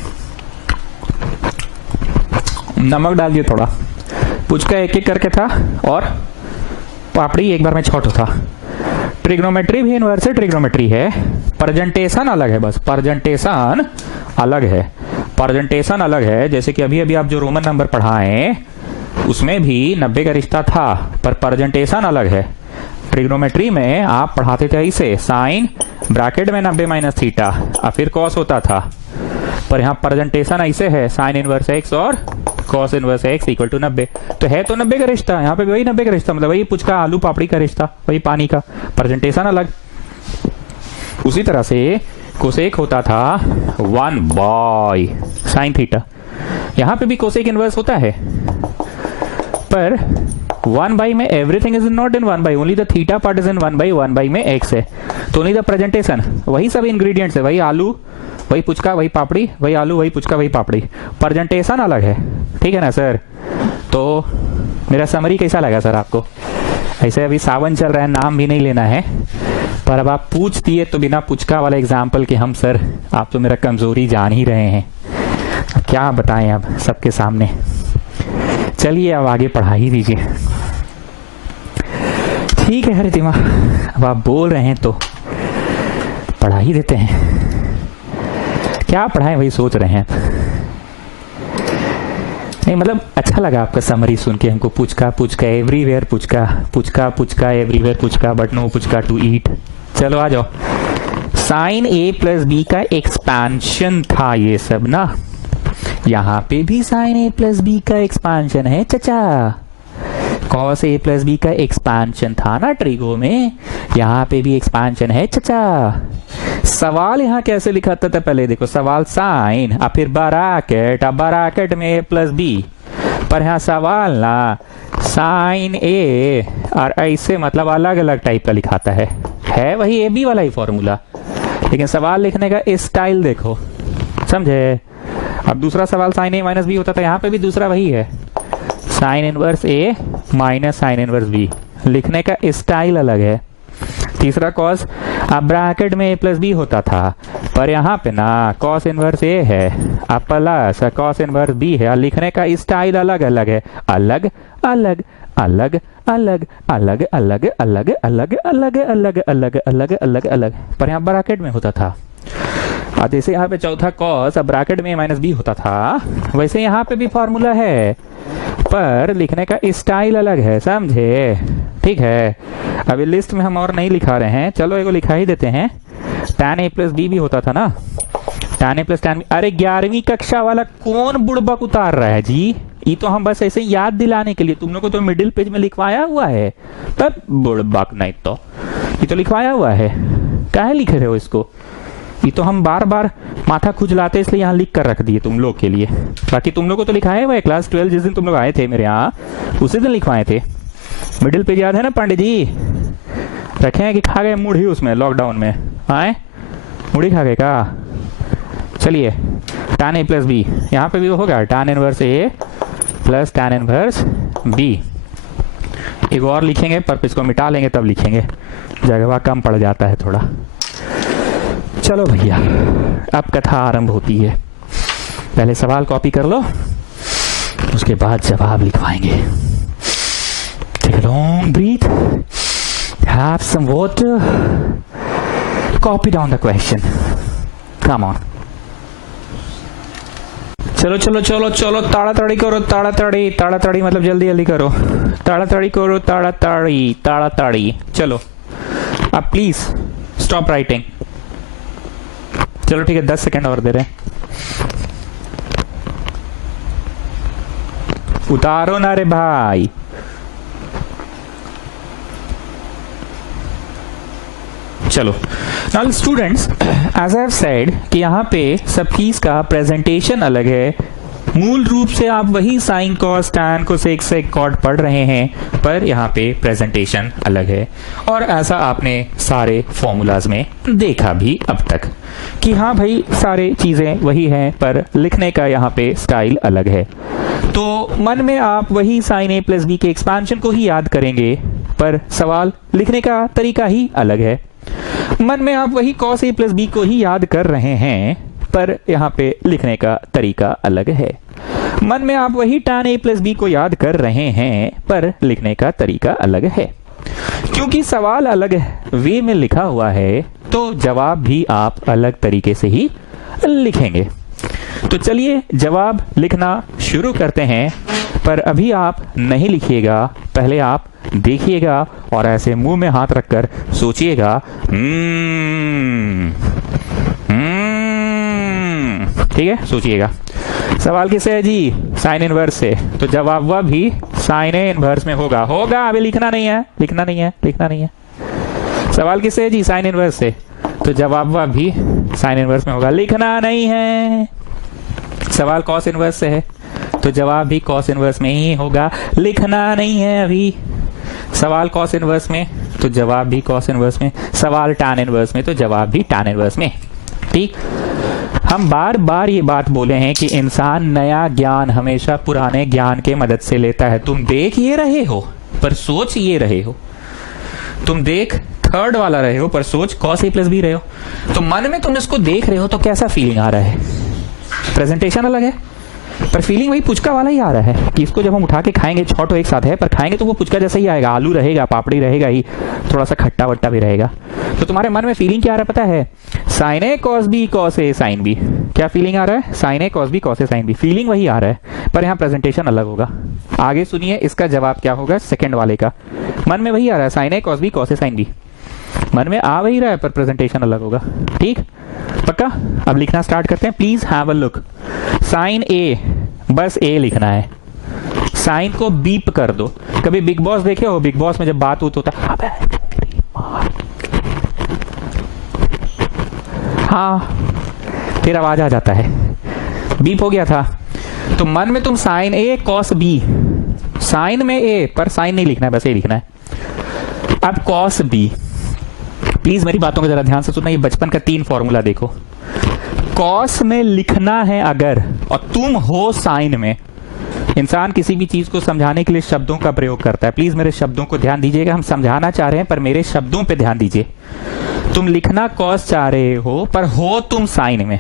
नमक डालिए थोड़ा। पुचका एक एक करके था, और पापड़ी एक बार में 6 था। ट्रिग्नोमेट्री भी इनवर्स ट्रिग्नोमेट्री है, प्रेजेंटेशन अलग है, बस प्रेजेंटेशन अलग है, प्रेजेंटेशन अलग है। जैसे कि अभी अभी आप जो रोमन नंबर पढ़ाएं उसमें भी 90 का रिश्ता था, पर प्रेजेंटेशन अलग है। ट्रिग्नोमेट्री में आप पढ़ाते थे इसे साइन ब्रैकेट में 90 माइनस थीटा, और फिर कॉस होता था, पर यहाँ प्रेजेंटेशन ऐसे है, साइन इनवर्स एक्स और cos inverse x equal to 90। तो है तो 90 का रिश्ता, यहाँ पे भी वही 90 का रिश्ता, मतलब वही पुचका आलू पापड़ी का रिश्ता, वही पानी का, प्रेजेंटेशन अलग। उसी तरह से कोसेक होता था 1 बाय साइन थीटा, यहाँ पे भी कोसेक इनवर्स होता है, पर 1 बाई में everything is not in 1 by, only the theta part is in 1 by में एक्स है, तो ओनली द प्रेजेंटेशन, वही सब इंग्रेडिएंट्स है, वही आलू वही पुचका वही पापड़ी, वही आलू वही पुचका वही पापड़ी, प्रेजेंटेशन अलग है, ठीक है ना सर। तो मेरा समरी कैसा लगा सर आपको? ऐसे अभी सावन चल रहा है, नाम भी नहीं लेना है, पर अब आप पूछ दिए तो बिना पुचका वाला एग्जाम्पल कि हम सर आप तो मेरा कमजोरी जान ही रहे हैं, क्या बताएं अब सबके सामने। चलिए अब आगे पढ़ा ही दीजिए। ठीक है हरितिमा, अब आप बोल रहे हैं तो पढ़ा ही देते हैं। क्या पढ़ाएं वही सोच रहे हैं। नहीं मतलब अच्छा लगा आपका समरी सुन के, हमको puchka puchka everywhere puchka, puchka puchka everywhere puchka, but no puchka to eat. चलो आ जाओ। साइन ए प्लस बी का एक्सपेंशन था ये सब ना, यहाँ पे भी साइन ए प्लस बी का एक्सपेंशन है चचा। कॉस ए प्लस बी का एक्सपेंशन था ना ट्रिगो में, यहाँ पे भी एक्सपेंशन है चचा। सवाल यहाँ कैसे लिखा था पहले देखो, सवाल साइन और फिर ब्रैकेट, अब ब्रैकेट में ए प्लस बी, पर यहाँ सवाल ना साइन ए और ऐसे मतलब अलग अलग टाइप का लिखाता है वही ए बी वाला ही फॉर्मूला, लेकिन सवाल लिखने का स्टाइल देखो, समझे। अब दूसरा सवाल साइन ए माइनस बी होता था, यहाँ पे भी दूसरा वही है, साइन इनवर्स ए माइनस साइन इनवर्स बी, लिखने का स्टाइल अलग है। तीसरा कॉस, अब ब्रैकेट में ए प्लस बी होता था, पर यहाँ पे ना कॉस इनवर्स ए है, अब प्लस कॉस इनवर्स बी है, और लिखने का स्टाइल अलग अलग है, अलग अलग अलग अलग अलग अलग अलग अलग अलग अलग अलग अलग अलग अलग, पर यहाँ ब्रैकेट में होता था। जैसे यहाँ पे चौथा कॉस अब ब्रैकेट में माइनस बी होता था, वैसे यहाँ पे भी फॉर्मूला है, पर लिखने का स्टाइल अलग है, समझे। ठीक है, अभी लिस्ट में हम और नहीं लिखा रहे हैं, चलो एगो लिखा ही देते हैं। tan a प्लस बी भी होता था ना, tan a plus tan b. अरे 11वीं कक्षा वाला कौन बुड़बक उतार रहा है जी? ये तो हम बस ऐसे याद दिलाने के लिए, तुम लोग को तो मिडिल पेज में लिखवाया हुआ है, तब बुड़बक नहीं तो ये तो लिखवाया हुआ है, काहे लिख रहे हो इसको? ये तो हम बार बार माथा खुजलाते इसलिए यहाँ लिख कर रख दिए तुम लोग के लिए। बाकी तुम लोग को तो लिखाया हुआ है, क्लास 12 जिस दिन तुम लोग आए थे मेरे यहाँ उसी दिन लिखवाए थे। मिडिल पेज याद है ना पंडित जी? रखे हैं कि खा गए मुड़ी उसमें लॉकडाउन में? आए मुड़ी खा गए का? चलिए tan a प्लस बी यहाँ पे भी होगा, tan inverse a plus tan inverse b। एक और लिखेंगे पर इसको मिटा लेंगे तब लिखेंगे, जगह कम पड़ जाता है थोड़ा। चलो भैया अब कथा आरंभ होती है। पहले सवाल कॉपी कर लो, उसके बाद जवाब लिखवाएंगे। Take a long breath, have some water, copy down the question, come on. चलो चलो चलो चलो ताड़ाताड़ी करो, ताड़ाताड़ी, ताड़ाताड़ी मतलब जल्दी जल्दी करो, ताड़ाताड़ी करो, ताड़ाताड़ी ताड़ाताड़ी। चलो अब प्लीज स्टॉप राइटिंग। चलो ठीक है 10 सेकंड और दे रहे हैं। उतारो ना रे भाई। चलो now students, as I have said कि यहाँ पे सब चीज का प्रेजेंटेशन अलग है। मूल रूप से आप वही साइन कॉस टैन को सेक सेक कॉट पढ़ रहे हैं, पर यहाँ पे प्रेजेंटेशन अलग है। और ऐसा आपने सारे फॉर्मूलाज में देखा भी अब तक कि हाँ भाई सारे चीजें वही हैं, पर लिखने का यहाँ पे स्टाइल अलग है। तो मन में आप वही साइन a प्लस बी के एक्सपांशन को ही याद करेंगे, पर सवाल लिखने का तरीका ही अलग है। मन में आप वही कॉस a प्लस बी को ही याद कर रहे हैं, पर यहाँ पे लिखने का तरीका अलग है। मन में आप वही tan a प्लस बी को याद कर रहे हैं, पर लिखने का तरीका अलग है। क्योंकि सवाल अलग वे में लिखा हुआ है, तो जवाब भी आप अलग तरीके से ही लिखेंगे। तो चलिए जवाब लिखना शुरू करते हैं, पर अभी आप नहीं लिखिएगा, पहले आप देखिएगा और ऐसे मुंह में हाथ रखकर सोचिएगा। ठीक है, सोचिएगा। सवाल किससे है जी? साइन इनवर्स से। तो जवाब वह भी साइन ए इनवर्स में होगा। होगा, अभी लिखना नहीं है, लिखना नहीं है, लिखना नहीं है। सवाल किससे है जी? साइन इनवर्स से। तो जवाब वह भी साइन इनवर्स में होगा, लिखना नहीं है। सवाल कॉस इनवर्स से है, तो जवाब भी कॉस इनवर्स में ही होगा, लिखना नहीं है अभी। सवाल कॉस इनवर्स में, तो जवाब भी कॉस इनवर्स में। सवाल टैन इनवर्स में, तो जवाब भी टैन इनवर्स में। ठीक, हम बार बार ये बात बोले हैं कि इंसान नया ज्ञान हमेशा पुराने ज्ञान के मदद से लेता है। तुम देख ये रहे हो पर सोच ये रहे हो, तुम देख थर्ड वाला रहे हो पर सोच कॉस a प्लस बी रहे हो। तो मन में तुम इसको देख रहे हो तो कैसा फीलिंग आ रहा है? प्रेजेंटेशन अलग है पर फीलिंग वही पुचका वाला ही आ रहा है कि इसको जब हम उठा के खाएंगे, छोटो एक साथ है पर खाएंगे तो वो पुचका जैसा ही आएगा। आलू रहेगा, पापड़ी रहेगा ही, थोड़ा सा खट्टा वट्टा भी रहेगा। तो तुम्हारे मन में फीलिंग क्या आ रहा है पता है? Sine A cos B cos A sine B. क्या फीलिंग आ रहा है? Sine A cos B cos A sine B. Feeling वही आ रहा है पर यहाँ प्रेजेंटेशन अलग होगा। आगे सुनिए इसका जवाब क्या होगा सेकेंड वाले का। मन में वही आ रहा है, sine A cos B cos A sine B. मन में आ वही रहा है पर प्रेजेंटेशन अलग होगा। ठीक, पक्का? अब लिखना स्टार्ट करते हैं। Please have a look. Sine A, बस ए लिखना है, साइन को बीप कर दो। कभी बिग बॉस देखे हो? बिग बॉस में जब बात होता है, हाँ फिर आवाज आ जाता है, बीप हो गया था। तो मन में तुम sign A cos B, sign में ए पर साइन नहीं लिखना है, बस ए लिखना है। अब कॉस बी, प्लीज मेरी बातों को जरा ध्यान से सुनना। ये बचपन का 3 फॉर्मूला देखो। कॉस में लिखना है अगर, और तुम हो साइन में। इंसान किसी भी चीज को समझाने के लिए शब्दों का प्रयोग करता है। प्लीज मेरे शब्दों को ध्यान दीजिएगा, हम समझाना चाह रहे हैं पर मेरे शब्दों पे ध्यान दीजिए। तुम लिखना कॉस चाह रहे हो पर हो तुम साइन में,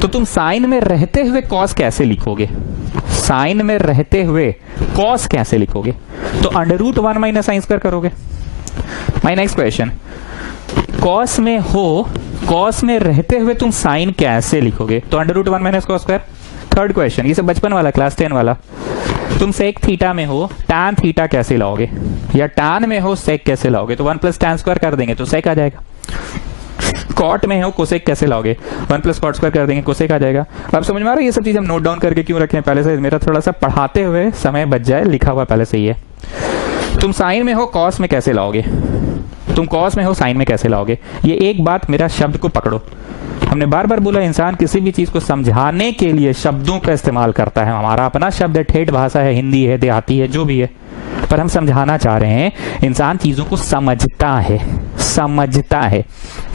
तो तुम साइन में रहते हुए कॉस कैसे लिखोगे? साइन में रहते हुए कॉस कैसे लिखोगे? तो √1 माइनस साइन स्क्वायर करोगे। माय नेक्स्ट क्वेश्चन, कॉस में हो, कॉस में रहते हुए तुम साइन कैसे लिखोगे? तो √1 minus cos square. Third question, ये सब बचपन वाला, क्लास 10 वाला। तुम सेक थीटा में हो, टैन थीटा कैसे लाओगे? या टैन में हो, सेक कैसे लाओगे? तो 1 प्लस टैन स्क्वायर कर देंगे तो सेक आ जाएगा। कॉट में हो कोसेक कैसे लाओगे, 1 प्लस कॉट स्क्वायर कर देंगे कोसेक आ जाएगा। अब समझ में आ रहा है ये सब चीज हम नोट डाउन करके क्यों रखें पहले से, मेरा थोड़ा सा पढ़ाते हुए समय बच जाए, लिखा हुआ पहले से ही है। तुम साइन में हो कॉस में कैसे लाओगे, तुम कॉस में हो साइन में कैसे लाओगे, ये एक बात मेरा शब्द को पकड़ो। हमने बार बार बोला इंसान किसी भी चीज को समझाने के लिए शब्दों का इस्तेमाल करता है, हमारा अपना शब्द है, ठेठ भाषा है, हिंदी है, देहाती है, जो भी है, पर हम समझाना चाह रहे हैं इंसान चीजों को समझता है, समझता है।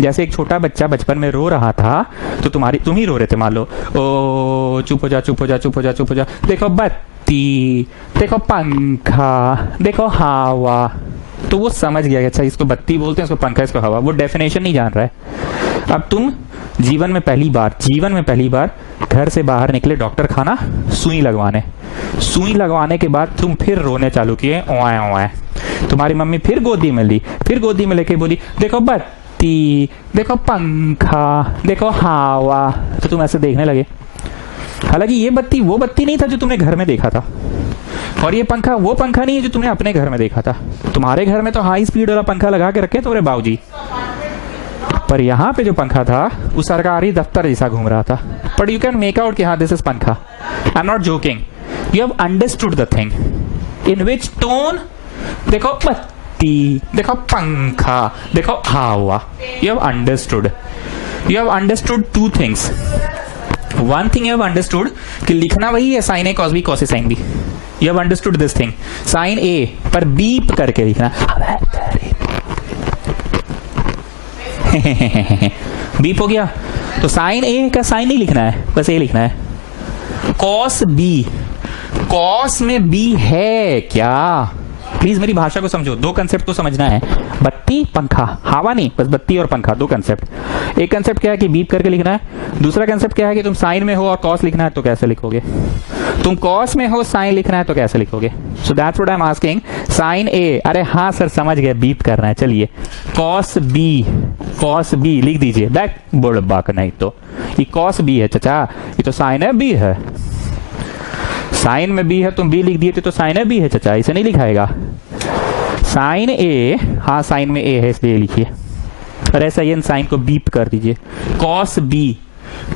जैसे एक छोटा बच्चा बचपन में रो रहा था तो तुम ही रो रहे थे, मान लो, ओ चुप हो जा चुप हो जा चुप हो जा चुप हो जा, देखो बत्ती, देखो पंखा, देखो हवा, तो वो समझ गया अच्छा इसको बत्ती बोलते हैं, इसको पंखा, इसको हवा, वो डेफिनेशन नहीं जान रहा है। अब तुम जीवन में पहली बार घर से बाहर निकले डॉक्टर खाना, सुई लगवाने के बाद तुम फिर रोने चालू किए, ओए ओए, तुम्हारी मम्मी फिर गोदी में लेके बोली देखो बत्ती, देखो पंखा, देखो हवा, तो तुम ऐसे देखने लगे। हालांकि ये बत्ती वो बत्ती नहीं था जो तुमने घर में देखा था, और ये पंखा वो पंखा नहीं है जो तुमने अपने घर में देखा था। तुम्हारे घर में तो हाई स्पीड वाला पंखा लगा के रखे तुम्हारे बाबूजी, पर यहाँ पे जो पंखा था वो सरकारी दफ्तर जैसा घूम रहा था। But you can make out कि हाँ दिस इज पंखा, I am not joking, you have understood the thing in which tone, देखो बत्ती, देखो पंखा, देखो हवा, you have understood 2 things. One thing you have understood कि लिखना वही है, sine A cos B cos A sine B, you have understood this thing, sine A पर बीप करके लिखना, बीप हो गया तो साइन ए का साइन नहीं लिखना है, बस ए लिखना है। कॉस बी, कॉस में बी है क्या, प्लीज मेरी भाषा को समझो, 2 कंसेप्ट को समझना है, बत्ती पंखा, हवा नहीं, बस बत्ती और पंखा, 2 कंसेप्ट। एक कंसेप्ट क्या है कि बीप करके लिखना है, दूसरा कंसेप्ट क्या है कि तुम साइन में हो और कॉस लिखना है तो कैसे लिखोगे, तुम कॉस में हो साइन लिखना है तो कैसे लिखोगे। So that's what I am asking, sine A, अरे हाँ सर समझ गए, बीप करना है, चलिए कॉस बी लिख दीजिए, बैक बोल बाक, नहीं तो ये कॉस बी है चाचा, ये तो साइन है बी है, साइन में बी है, तुम बी लिख दिए थे तो साइन है बी है चाचा, इसे नहीं लिखाएगा। साइन ए, हाँ साइन में ए है इसलिए लिखिए, और ऐसा ये साइन को बीप कर दीजिए। कॉस बी,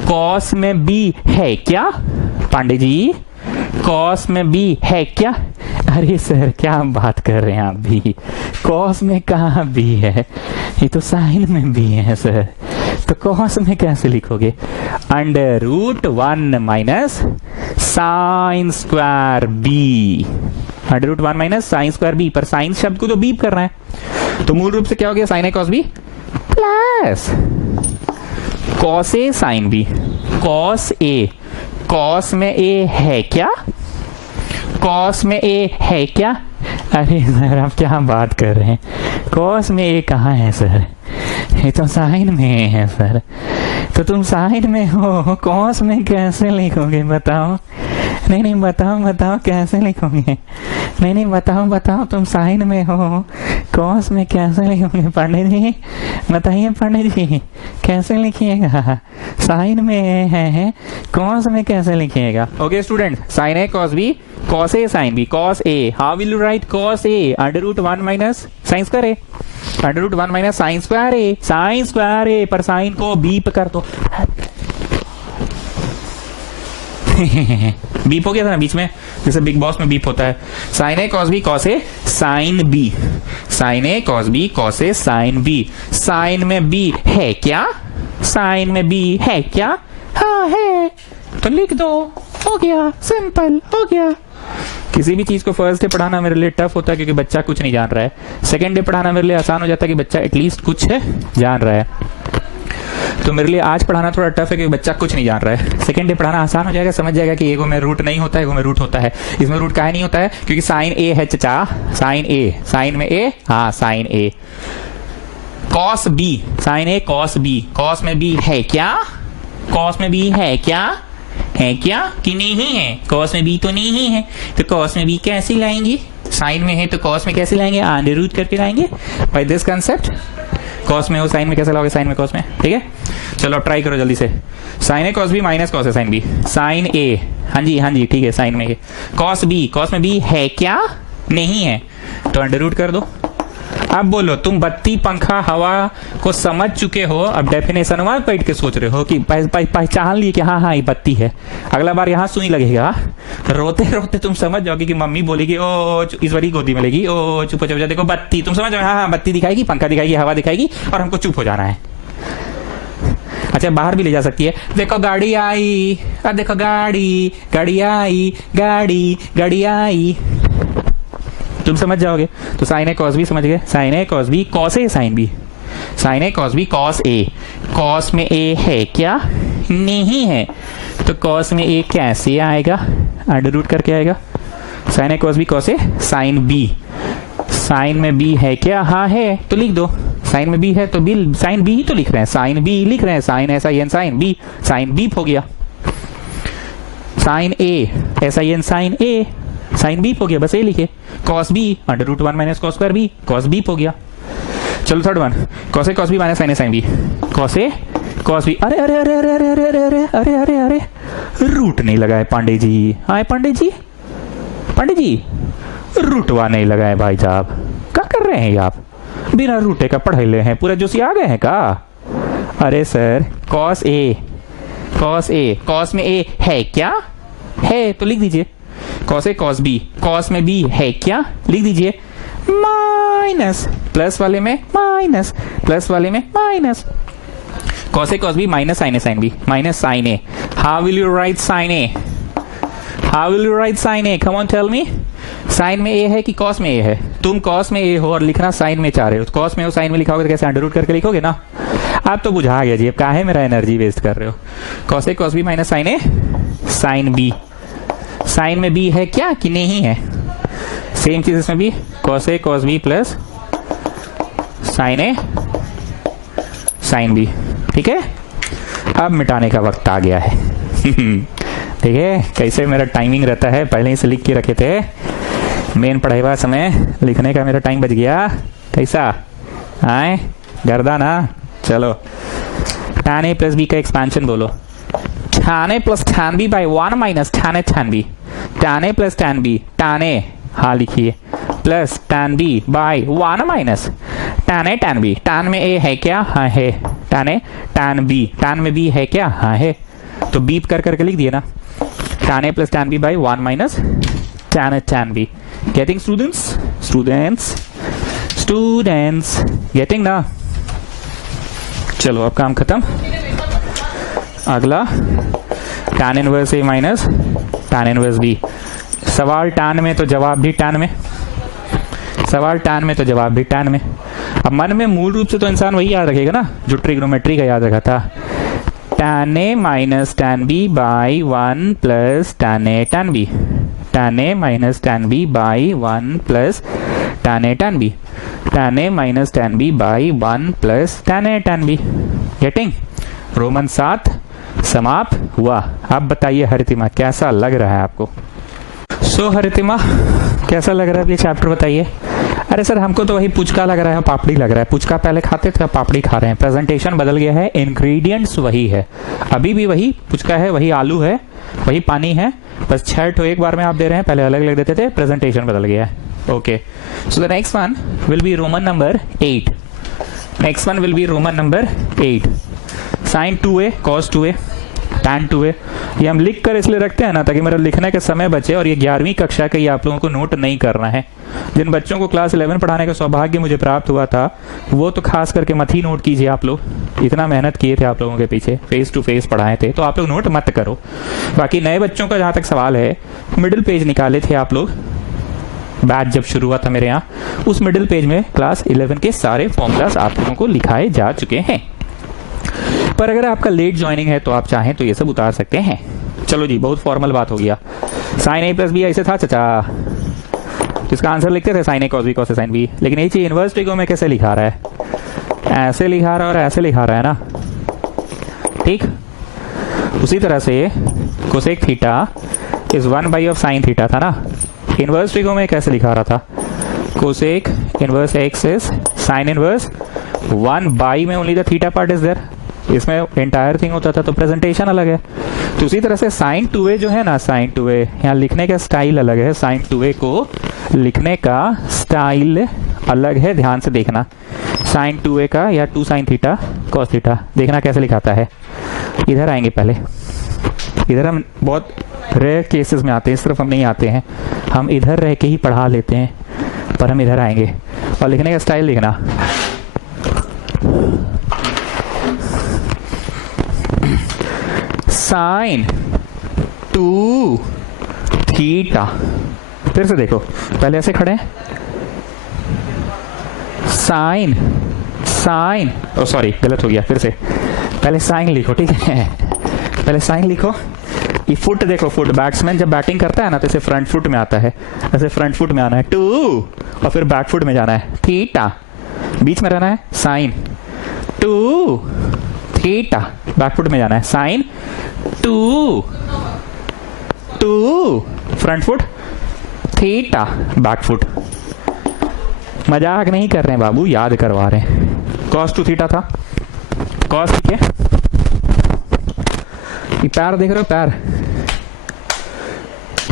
कॉस में बी है क्या पांडे जी, कॉस में बी है क्या, अरे सर क्या बात कर रहे हैं आप भी, कॉस में कहाँ बी है, ये तो साइन में बी है सर, तो कॉस में कैसे लिखोगे, √1 minus sine square b, √1 minus sine square b, पर साइन शब्द को तो बीप कर रहा है, तो मूल रूप से क्या हो गया, sine A cos B plus cos A sine B, cos a, cos में ए है क्या, कॉस में ए है क्या, अरे सर आप क्या बात कर रहे हैं, कॉस में ए कहाँ है सर, ये तो साइन में है सर, तो तुम साइन में हो, कॉस में कैसे लिखोगे बताओ, नहीं बताओ कैसे लिखोगे, नहीं बताओ तुम साइन में हो, कॉस में कैसे लिखोगे पंडित जी, बताइए पंडित जी कैसे लिखिएगा, साइन में है कॉस में कैसे लिखिएगा। Okay student, sine A cos B, cos A sine B, cos A, how will you write cos A, √1 minus sine square A, √1 minus sine square A, sine square A पर sine को beep कर दो, beep हो गया था ना बीच में, जैसे बिग बॉस में बीप होता है, sine A cos B cos A sine b, sign A cos B cos A sine b, sign में बी है क्या, साइन में बी है क्या, हाँ है तो लिख दो, हो गया, सिंपल हो गया। किसी भी चीज को फर्स्ट डे पढ़ाना मेरे लिए टफ होता है क्योंकि बच्चा कुछ नहीं जान रहा है, सेकेंड डे पढ़ाना मेरे लिए आसान हो जाता है कि बच्चा एटलीस्ट कुछ है जान रहा है। तो मेरे लिए आज पढ़ाना थोड़ा टफ है क्योंकि बच्चा कुछ नहीं जान रहा है, सेकंड डे पढ़ाना आसान हो जाएगा, समझ जाएगा कि एगो में रूट नहीं होता है, एगो में रूट होता है। इसमें रूट काहे नहीं होता है, क्योंकि साइन ए है चचा, साइन ए, साइन में ए, हाँ sign A, cos B, sign A cos B, cos में बी है क्या, कॉस में बी है क्या, है क्या कि नहीं है, कॉस में बी तो नहीं है, तो कॉस में बी कैसे लाएंगे, साइन में है तो कॉस में कैसे लाएंगे, अंडर रूट करके लाएंगे बाय दिस कंसेप्ट। कॉस में हो साइन में कैसे लाओगे, साइन में कॉस में, ठीक है। चलो ट्राई करो जल्दी से, sign A cos b minus cos A sine b, sign ए, हाँ जी ठीक है, साइन में ए, कॉस बी, कॉस में बी है क्या, नहीं है तो अंडर रूट कर दो, अब बोलो, तुम बत्ती पंखा हवा को समझ चुके हो, अब डेफिनेशन वहां बैठ के सोच रहे हो कि पहचान लिए कि हाँ हाँ ये बत्ती है। अगला बार यहाँ सुई लगेगा, रोते रोते तुम समझ जाओगे कि मम्मी बोलेगी ओ ईश्वरी गोदी में लेगी, ओ चुप हो जाओ, देखो बत्ती, तुम समझ जाओगे हाँ हाँ बत्ती दिखाएगी, पंखा दिखाएगी, हवा दिखाएगी और हमको चुप हो जाना है। अच्छा, बाहर भी ले जा सकती है, देखो गाड़ी आई, अब देखो गाड़ी, गाड़ी आई, गाड़ी, गाड़ी आई, तुम समझ जाओगे। तो साइन ए कॉस बी समझ गए, sign A cos B, cos A sine b, sign A cos B cos a. Cos में ए है क्या? नहीं है, तो कॉस में ए कैसे आएगा? अंडर रूट करके आएगा। Sign A cos B cos A, sine b, sign में बी है क्या? हाँ है, तो लिख दो। साइन में बी है तो बी, साइन बी ही तो लिख रहे हैं, साइन बी लिख रहे हैं, sine S I N sine b, sine b हो गया। Sine a S I N sine A, sine b हो गया, बस ए लिखे। Cos b under root 1 minus cos square b, cos b हो गया। चलो third one, cos a cos b minus sine A sine B, cos a cos b. अरे अरे अरे अरे अरे अरे अरे अरे अरे अरे रूट नहीं लगाए पांडे जी, आए पांडे जी, पांडे जी रूटवा नहीं लगाए भाई साहब, क्या कर रहे हैं आप? बिना रूटे का पढ़े ले हैं, पूरे जोशी आ गए हैं का? अरे sir, cos a, cos a, cos में ए है क्या? है, तो लिख दीजिए cos a cos B, cos में बी है क्या? लिख दीजिए माइनस, प्लस वाले में माइनस, प्लस वाले में minus, cos a cos b minus sine A sine b, minus sine a. How will you write sine a? How will you write sine a? Come on tell me. Sine में ए है कि cos में ए है? तुम cos में ए हो और लिखना साइन में चाह रहे हो, कॉस में हो साइन में लिखा होगा तो कैसे अंडर रूट करके लिखोगे ना। आप तो बुझा गया जी, अब काहे मेरा एनर्जी वेस्ट कर रहे हो। Cos a cos b minus sine A sine b, sign में बी है क्या कि नहीं है? सेम चीज इसमें भी, cos a cos B plus sign A sine B, ठीक है। अब मिटाने का वक्त आ गया है। ठीक है, कैसे मेरा टाइमिंग रहता है, पहले ही से लिख के रखे थे, मेन पढ़ाई हुआ समय लिखने का मेरा टाइम बच गया। कैसा आए गर्दा ना? चलो tan a प्लस बी का एक्सपेंशन बोलो। tan a plus tan b by 1 minus tan a tan b, tan a plus tan b, tan a हाँ लिखिए, plus tan b by 1 minus tan a tan b। tan में a है क्या? हाँ है। tan a tan b, tan में b है क्या? हाँ है, तो बीप कर करके लिख दिए ना, tan a plus tan b by 1 minus tan a tan b। Getting students? Students students getting ना? चलो अब काम खत्म। अगला tan inverse a minus tan inverse b। सवाल tan में तो जवाब भी tan में, सवाल tan में तो जवाब भी tan में। अब मन में मूल रूप से तो इंसान वही याद रखेगा ना जो ट्रिग्नोमेट्री का याद रखा था, tan a minus tan b by 1 plus tan a tan b, tan a minus tan b by 1 plus tan a tan b, tan a minus tan b by 1 plus tan a tan b। Getting? Roman 7 समाप्त हुआ। अब बताइए हरितिमा कैसा लग रहा है आपको? सो हरितिमा कैसा लग रहा है ये चैप्टर बताइए। अरे सर हमको तो वही पुचका लग रहा है, पापड़ी लग रहा है। पुचका पहले खाते थे, पापड़ी खा रहे हैं। प्रेजेंटेशन बदल गया है, इंग्रेडिएंट्स वही है, अभी भी वही पुचका है, वही आलू है, वही पानी है, बस 6 ठो एक बार में आप दे रहे हैं, पहले अलग अलग देते थे, प्रेजेंटेशन बदल गया है। Okay, so the next one will be roman number 8। Next one will be roman number 8। Sine 2a cos 2a tan 2a। ये हम लिख कर इसलिए रखते हैं ना ताकि मेरा लिखने का समय बचे, और ये 11वीं कक्षा का ये आप लोगों को नोट नहीं करना है। जिन बच्चों को क्लास 11 पढ़ाने का सौभाग्य मुझे प्राप्त हुआ था वो तो खास करके मत ही नोट कीजिए। आप लोग इतना मेहनत किए थे आप लोगों के पीछे, फेस टू फेस पढ़ाए थे, तो आप लोग नोट मत करो। बाकी नए बच्चों का जहाँ तक सवाल है, मिडिल पेज निकाले थे आप लोग, बैच जब शुरू हुआ था मेरे यहाँ, उस मिडिल पेज में क्लास 11 के सारे फॉर्मूलाज आप लोगों को लिखाए जा चुके हैं। पर अगर आपका लेट ज्वाइनिंग है तो आप चाहें तो ये सब उतार सकते हैं। चलो जी, बहुत फॉर्मल बात हो गया। साइन ए प्लस बी ऐसे था चचा, तो इसका आंसर लिखते थे sign A cos B cos A sine B, लेकिन ये चीज इनवर्स ट्रिगो में कैसे लिखा रहा है? ऐसे लिखा रहा है और ऐसे लिखा रहा है ना, ठीक। उसी तरह से cosec theta is 1 by of sine theta था ना, इनवर्स ट्रिगो में कैसे लिखा रहा था? Cosec inverse x is sine inverse 1 by में only the theta part is there, इसमें एंटायर थिंग होता था, तो प्रेजेंटेशन अलग है। तो उसी तरह से साइन 2a जो है ना, साइन 2a यहाँ लिखने का स्टाइल अलग है, साइन 2a को लिखने का स्टाइल अलग है, ध्यान से देखना। साइन 2a का या 2 साइन थीटा कॉस थीटा, देखना कैसे लिखाता है। इधर आएंगे पहले, इधर हम बहुत रेयर केसेस में आते हैं, इस तरफ हम नहीं आते हैं, हम इधर रह के ही पढ़ा लेते हैं, पर हम इधर आएंगे। और लिखने का स्टाइल देखना, साइन 2 थीटा। फिर से देखो, पहले ऐसे खड़े हैं, साइन साइन, ओ सॉरी गलत हो गया, फिर से पहले साइन लिखो, ठीक है, पहले साइन लिखो। ये फुट देखो, फुट बैट्समैन जब बैटिंग करता है ना तो इसे फ्रंट फुट में आता है, ऐसे फ्रंट फुट में आना है 2 और फिर बैक फुट में जाना है थीटा, बीच में रहना है साइन 2 थीटा, बैक फुट में जाना है sine 2 front foot theta back foot. मजाक नहीं कर रहे हैं बाबू, याद करवा रहे हैं। कॉस 2 थीटा था, कॉस, ठीक है। ये पैर देख रहे हो, पैर,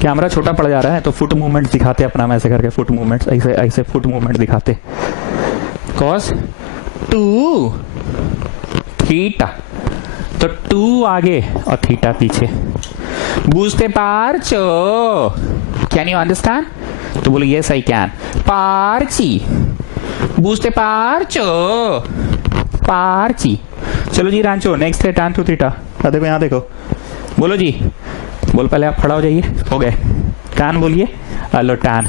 कैमरा छोटा पड़ जा रहा है तो फुट मूवमेंट दिखाते अपना, ऐसे करके फुट मूवमेंट, ऐसे ऐसे फुट मूवमेंट दिखाते। कॉस 2 थीटा, तो 2 आगे और थीटा पीछे। बूझते पार्चो, कैन यू अंडरस्टैंड? तो बोलो यस आई कैन। पार्ची, बूझते पार्चो, पार्ची। चलो जी रांचो, नेक्स्ट है tan 2 थीटा। देखो यहाँ देखो, बोलो जी, बोल, पहले आप खड़ा हो जाइए, हो गए। tan बोलिए, हेलो tan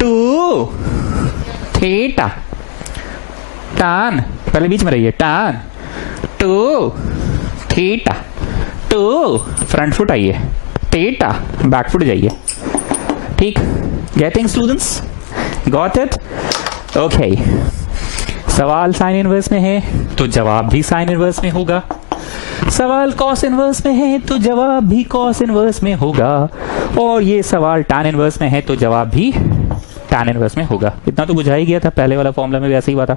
2 थीटा, tan पहले बीच में रहिए, tan 2 थीटा, 2 फ्रंट फुट आइए, थीटा बैक फुट जाइए, ठीक। Getting students, got it? Okay. सवाल साइन इनवर्स में है तो जवाब भी साइन इनवर्स में होगा, सवाल कॉस इनवर्स में है तो जवाब भी कॉस इनवर्स में होगा, और ये सवाल tan इनवर्स में है तो जवाब भी tan इनवर्स में होगा। इतना तो बुझा ही गया था, पहले वाला फॉर्मूला में भी ऐसे ही हुआ था।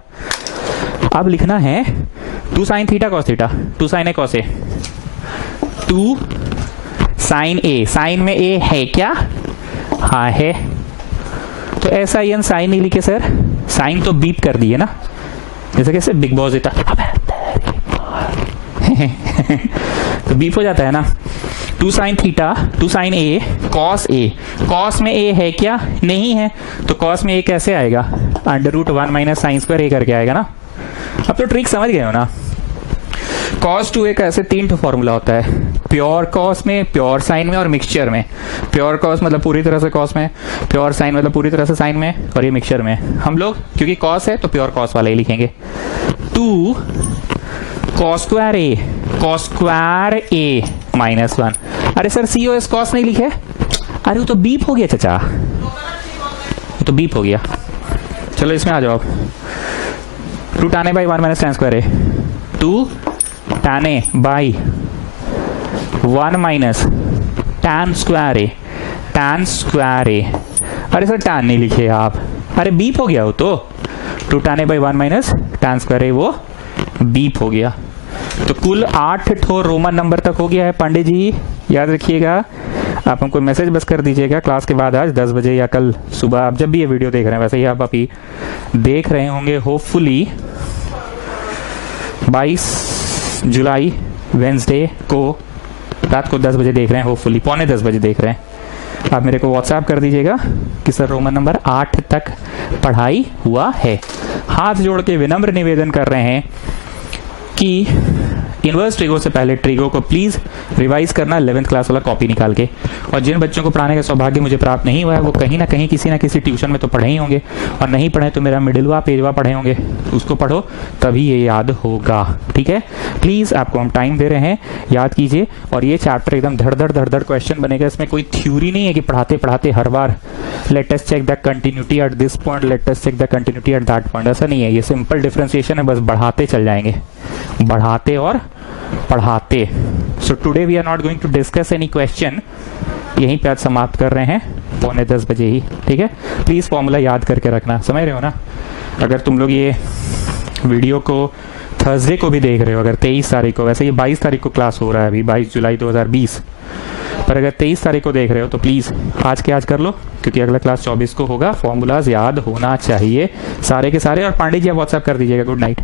अब लिखना है 2 sine theta cos theta, 2 sine A cos A, 2 sine A, sine में ए है क्या? हाँ है, तो ऐसा एन साइन नहीं लिखे सर, साइन तो बीप कर दिए ना, जैसे कैसे बिग बॉस इतना तो बीप हो जाता है ना। 2 sine theta, 2 sine A cos a, cos में ए है क्या? नहीं है, तो कॉस में ए कैसे आएगा? √1 माइनस साइन स्क्वायर ए करके आएगा ना। अब तो ट्रिक समझ गए हो ना। cos 2a का ऐसे 3 फॉर्मूला होता है, प्योर कॉस में, प्योर साइन में और मिक्सचर में। प्योर कॉस मतलब पूरी तरह से कॉस में, प्योर साइन मतलब पूरी तरह से साइन में, और ये मिक्सचर में। हम लोग क्योंकि कॉस है तो प्योर कॉस वाला ही लिखेंगे। 2 cos स्क्वायर ए, cos स्क्वायर ए माइनस 1। अरे सर COS कॉस नहीं लिखे, अरे वो तो बीप हो गया चाचा, वो तो बीप हो गया। चलो इसमें आ जाओ आप। 2 tan a by 1 minus tan square A, 2 tan a by 1 minus tan square A, tan square A. अरे सर tan नहीं लिखे आप, अरे बीप हो गया वो तो। 2 tan a by 1 minus tan square A, वो बीप हो गया। तो कुल 8 ठो रोमन नंबर तक हो गया है पांडे जी, याद रखिएगा। आप हमको मैसेज बस कर दीजिएगा क्लास के बाद, आज 10 बजे या कल सुबह, आप जब भी ये वीडियो देख रहे हैं, वैसे ही आप अभी देख रहे होंगे होपफुली 22 जुलाई वेंसडे को रात को 10 बजे देख रहे हैं, होपफुली 9:45 बजे देख रहे हैं। आप मेरे को व्हाट्सएप कर दीजिएगा कि सर रोमन नंबर 8 तक पढ़ाई हुआ है। हाथ जोड़ के विनम्र निवेदन कर रहे हैं कि इनवर्स ट्रिगो से पहले ट्रिगो को प्लीज रिवाइज करना 11th क्लास वाला कॉपी निकाल के। और जिन बच्चों को पढ़ाने का सौभाग्य मुझे प्राप्त नहीं हुआ है वो कहीं ना कहीं किसी ना किसी ट्यूशन में तो पढ़े ही होंगे, और नहीं पढ़े तो मेरा मिडिलवा पेजवा पढ़े होंगे, उसको पढ़ो तभी ये याद होगा, ठीक है। प्लीज आपको हम टाइम दे रहे हैं, याद कीजिए। और ये चैप्टर एकदम धड़ धड़ क्वेश्चन बनेगा, इसमें कोई थ्योरी नहीं है कि पढ़ाते पढ़ाते हर बार let us check the continuity at this point, let us check the continuity at that point, ऐसा नहीं है। ये सिंपल डिफरेंशिएशन है, बस बढ़ाते चल जाएंगे, बढ़ाते और पढ़ाते। So today we are not going to discuss any question, यहीं पे आज समाप्त कर रहे हैं 9:45 बजे ही, ठीक है। प्लीज फॉर्मूला याद करके रखना, समझ रहे हो ना। अगर तुम लोग ये वीडियो को थर्सडे को भी देख रहे हो, अगर 23 तारीख को, वैसे ये 22 तारीख को क्लास हो रहा है अभी, 22 जुलाई 2020, पर अगर 23 तारीख को देख रहे हो तो प्लीज़ आज के आज कर लो, क्योंकि अगला क्लास 24 को होगा। फॉर्मूलाज याद होना चाहिए सारे के सारे। और पांडे जी आप व्हाट्सएप कर दीजिएगा। Good night.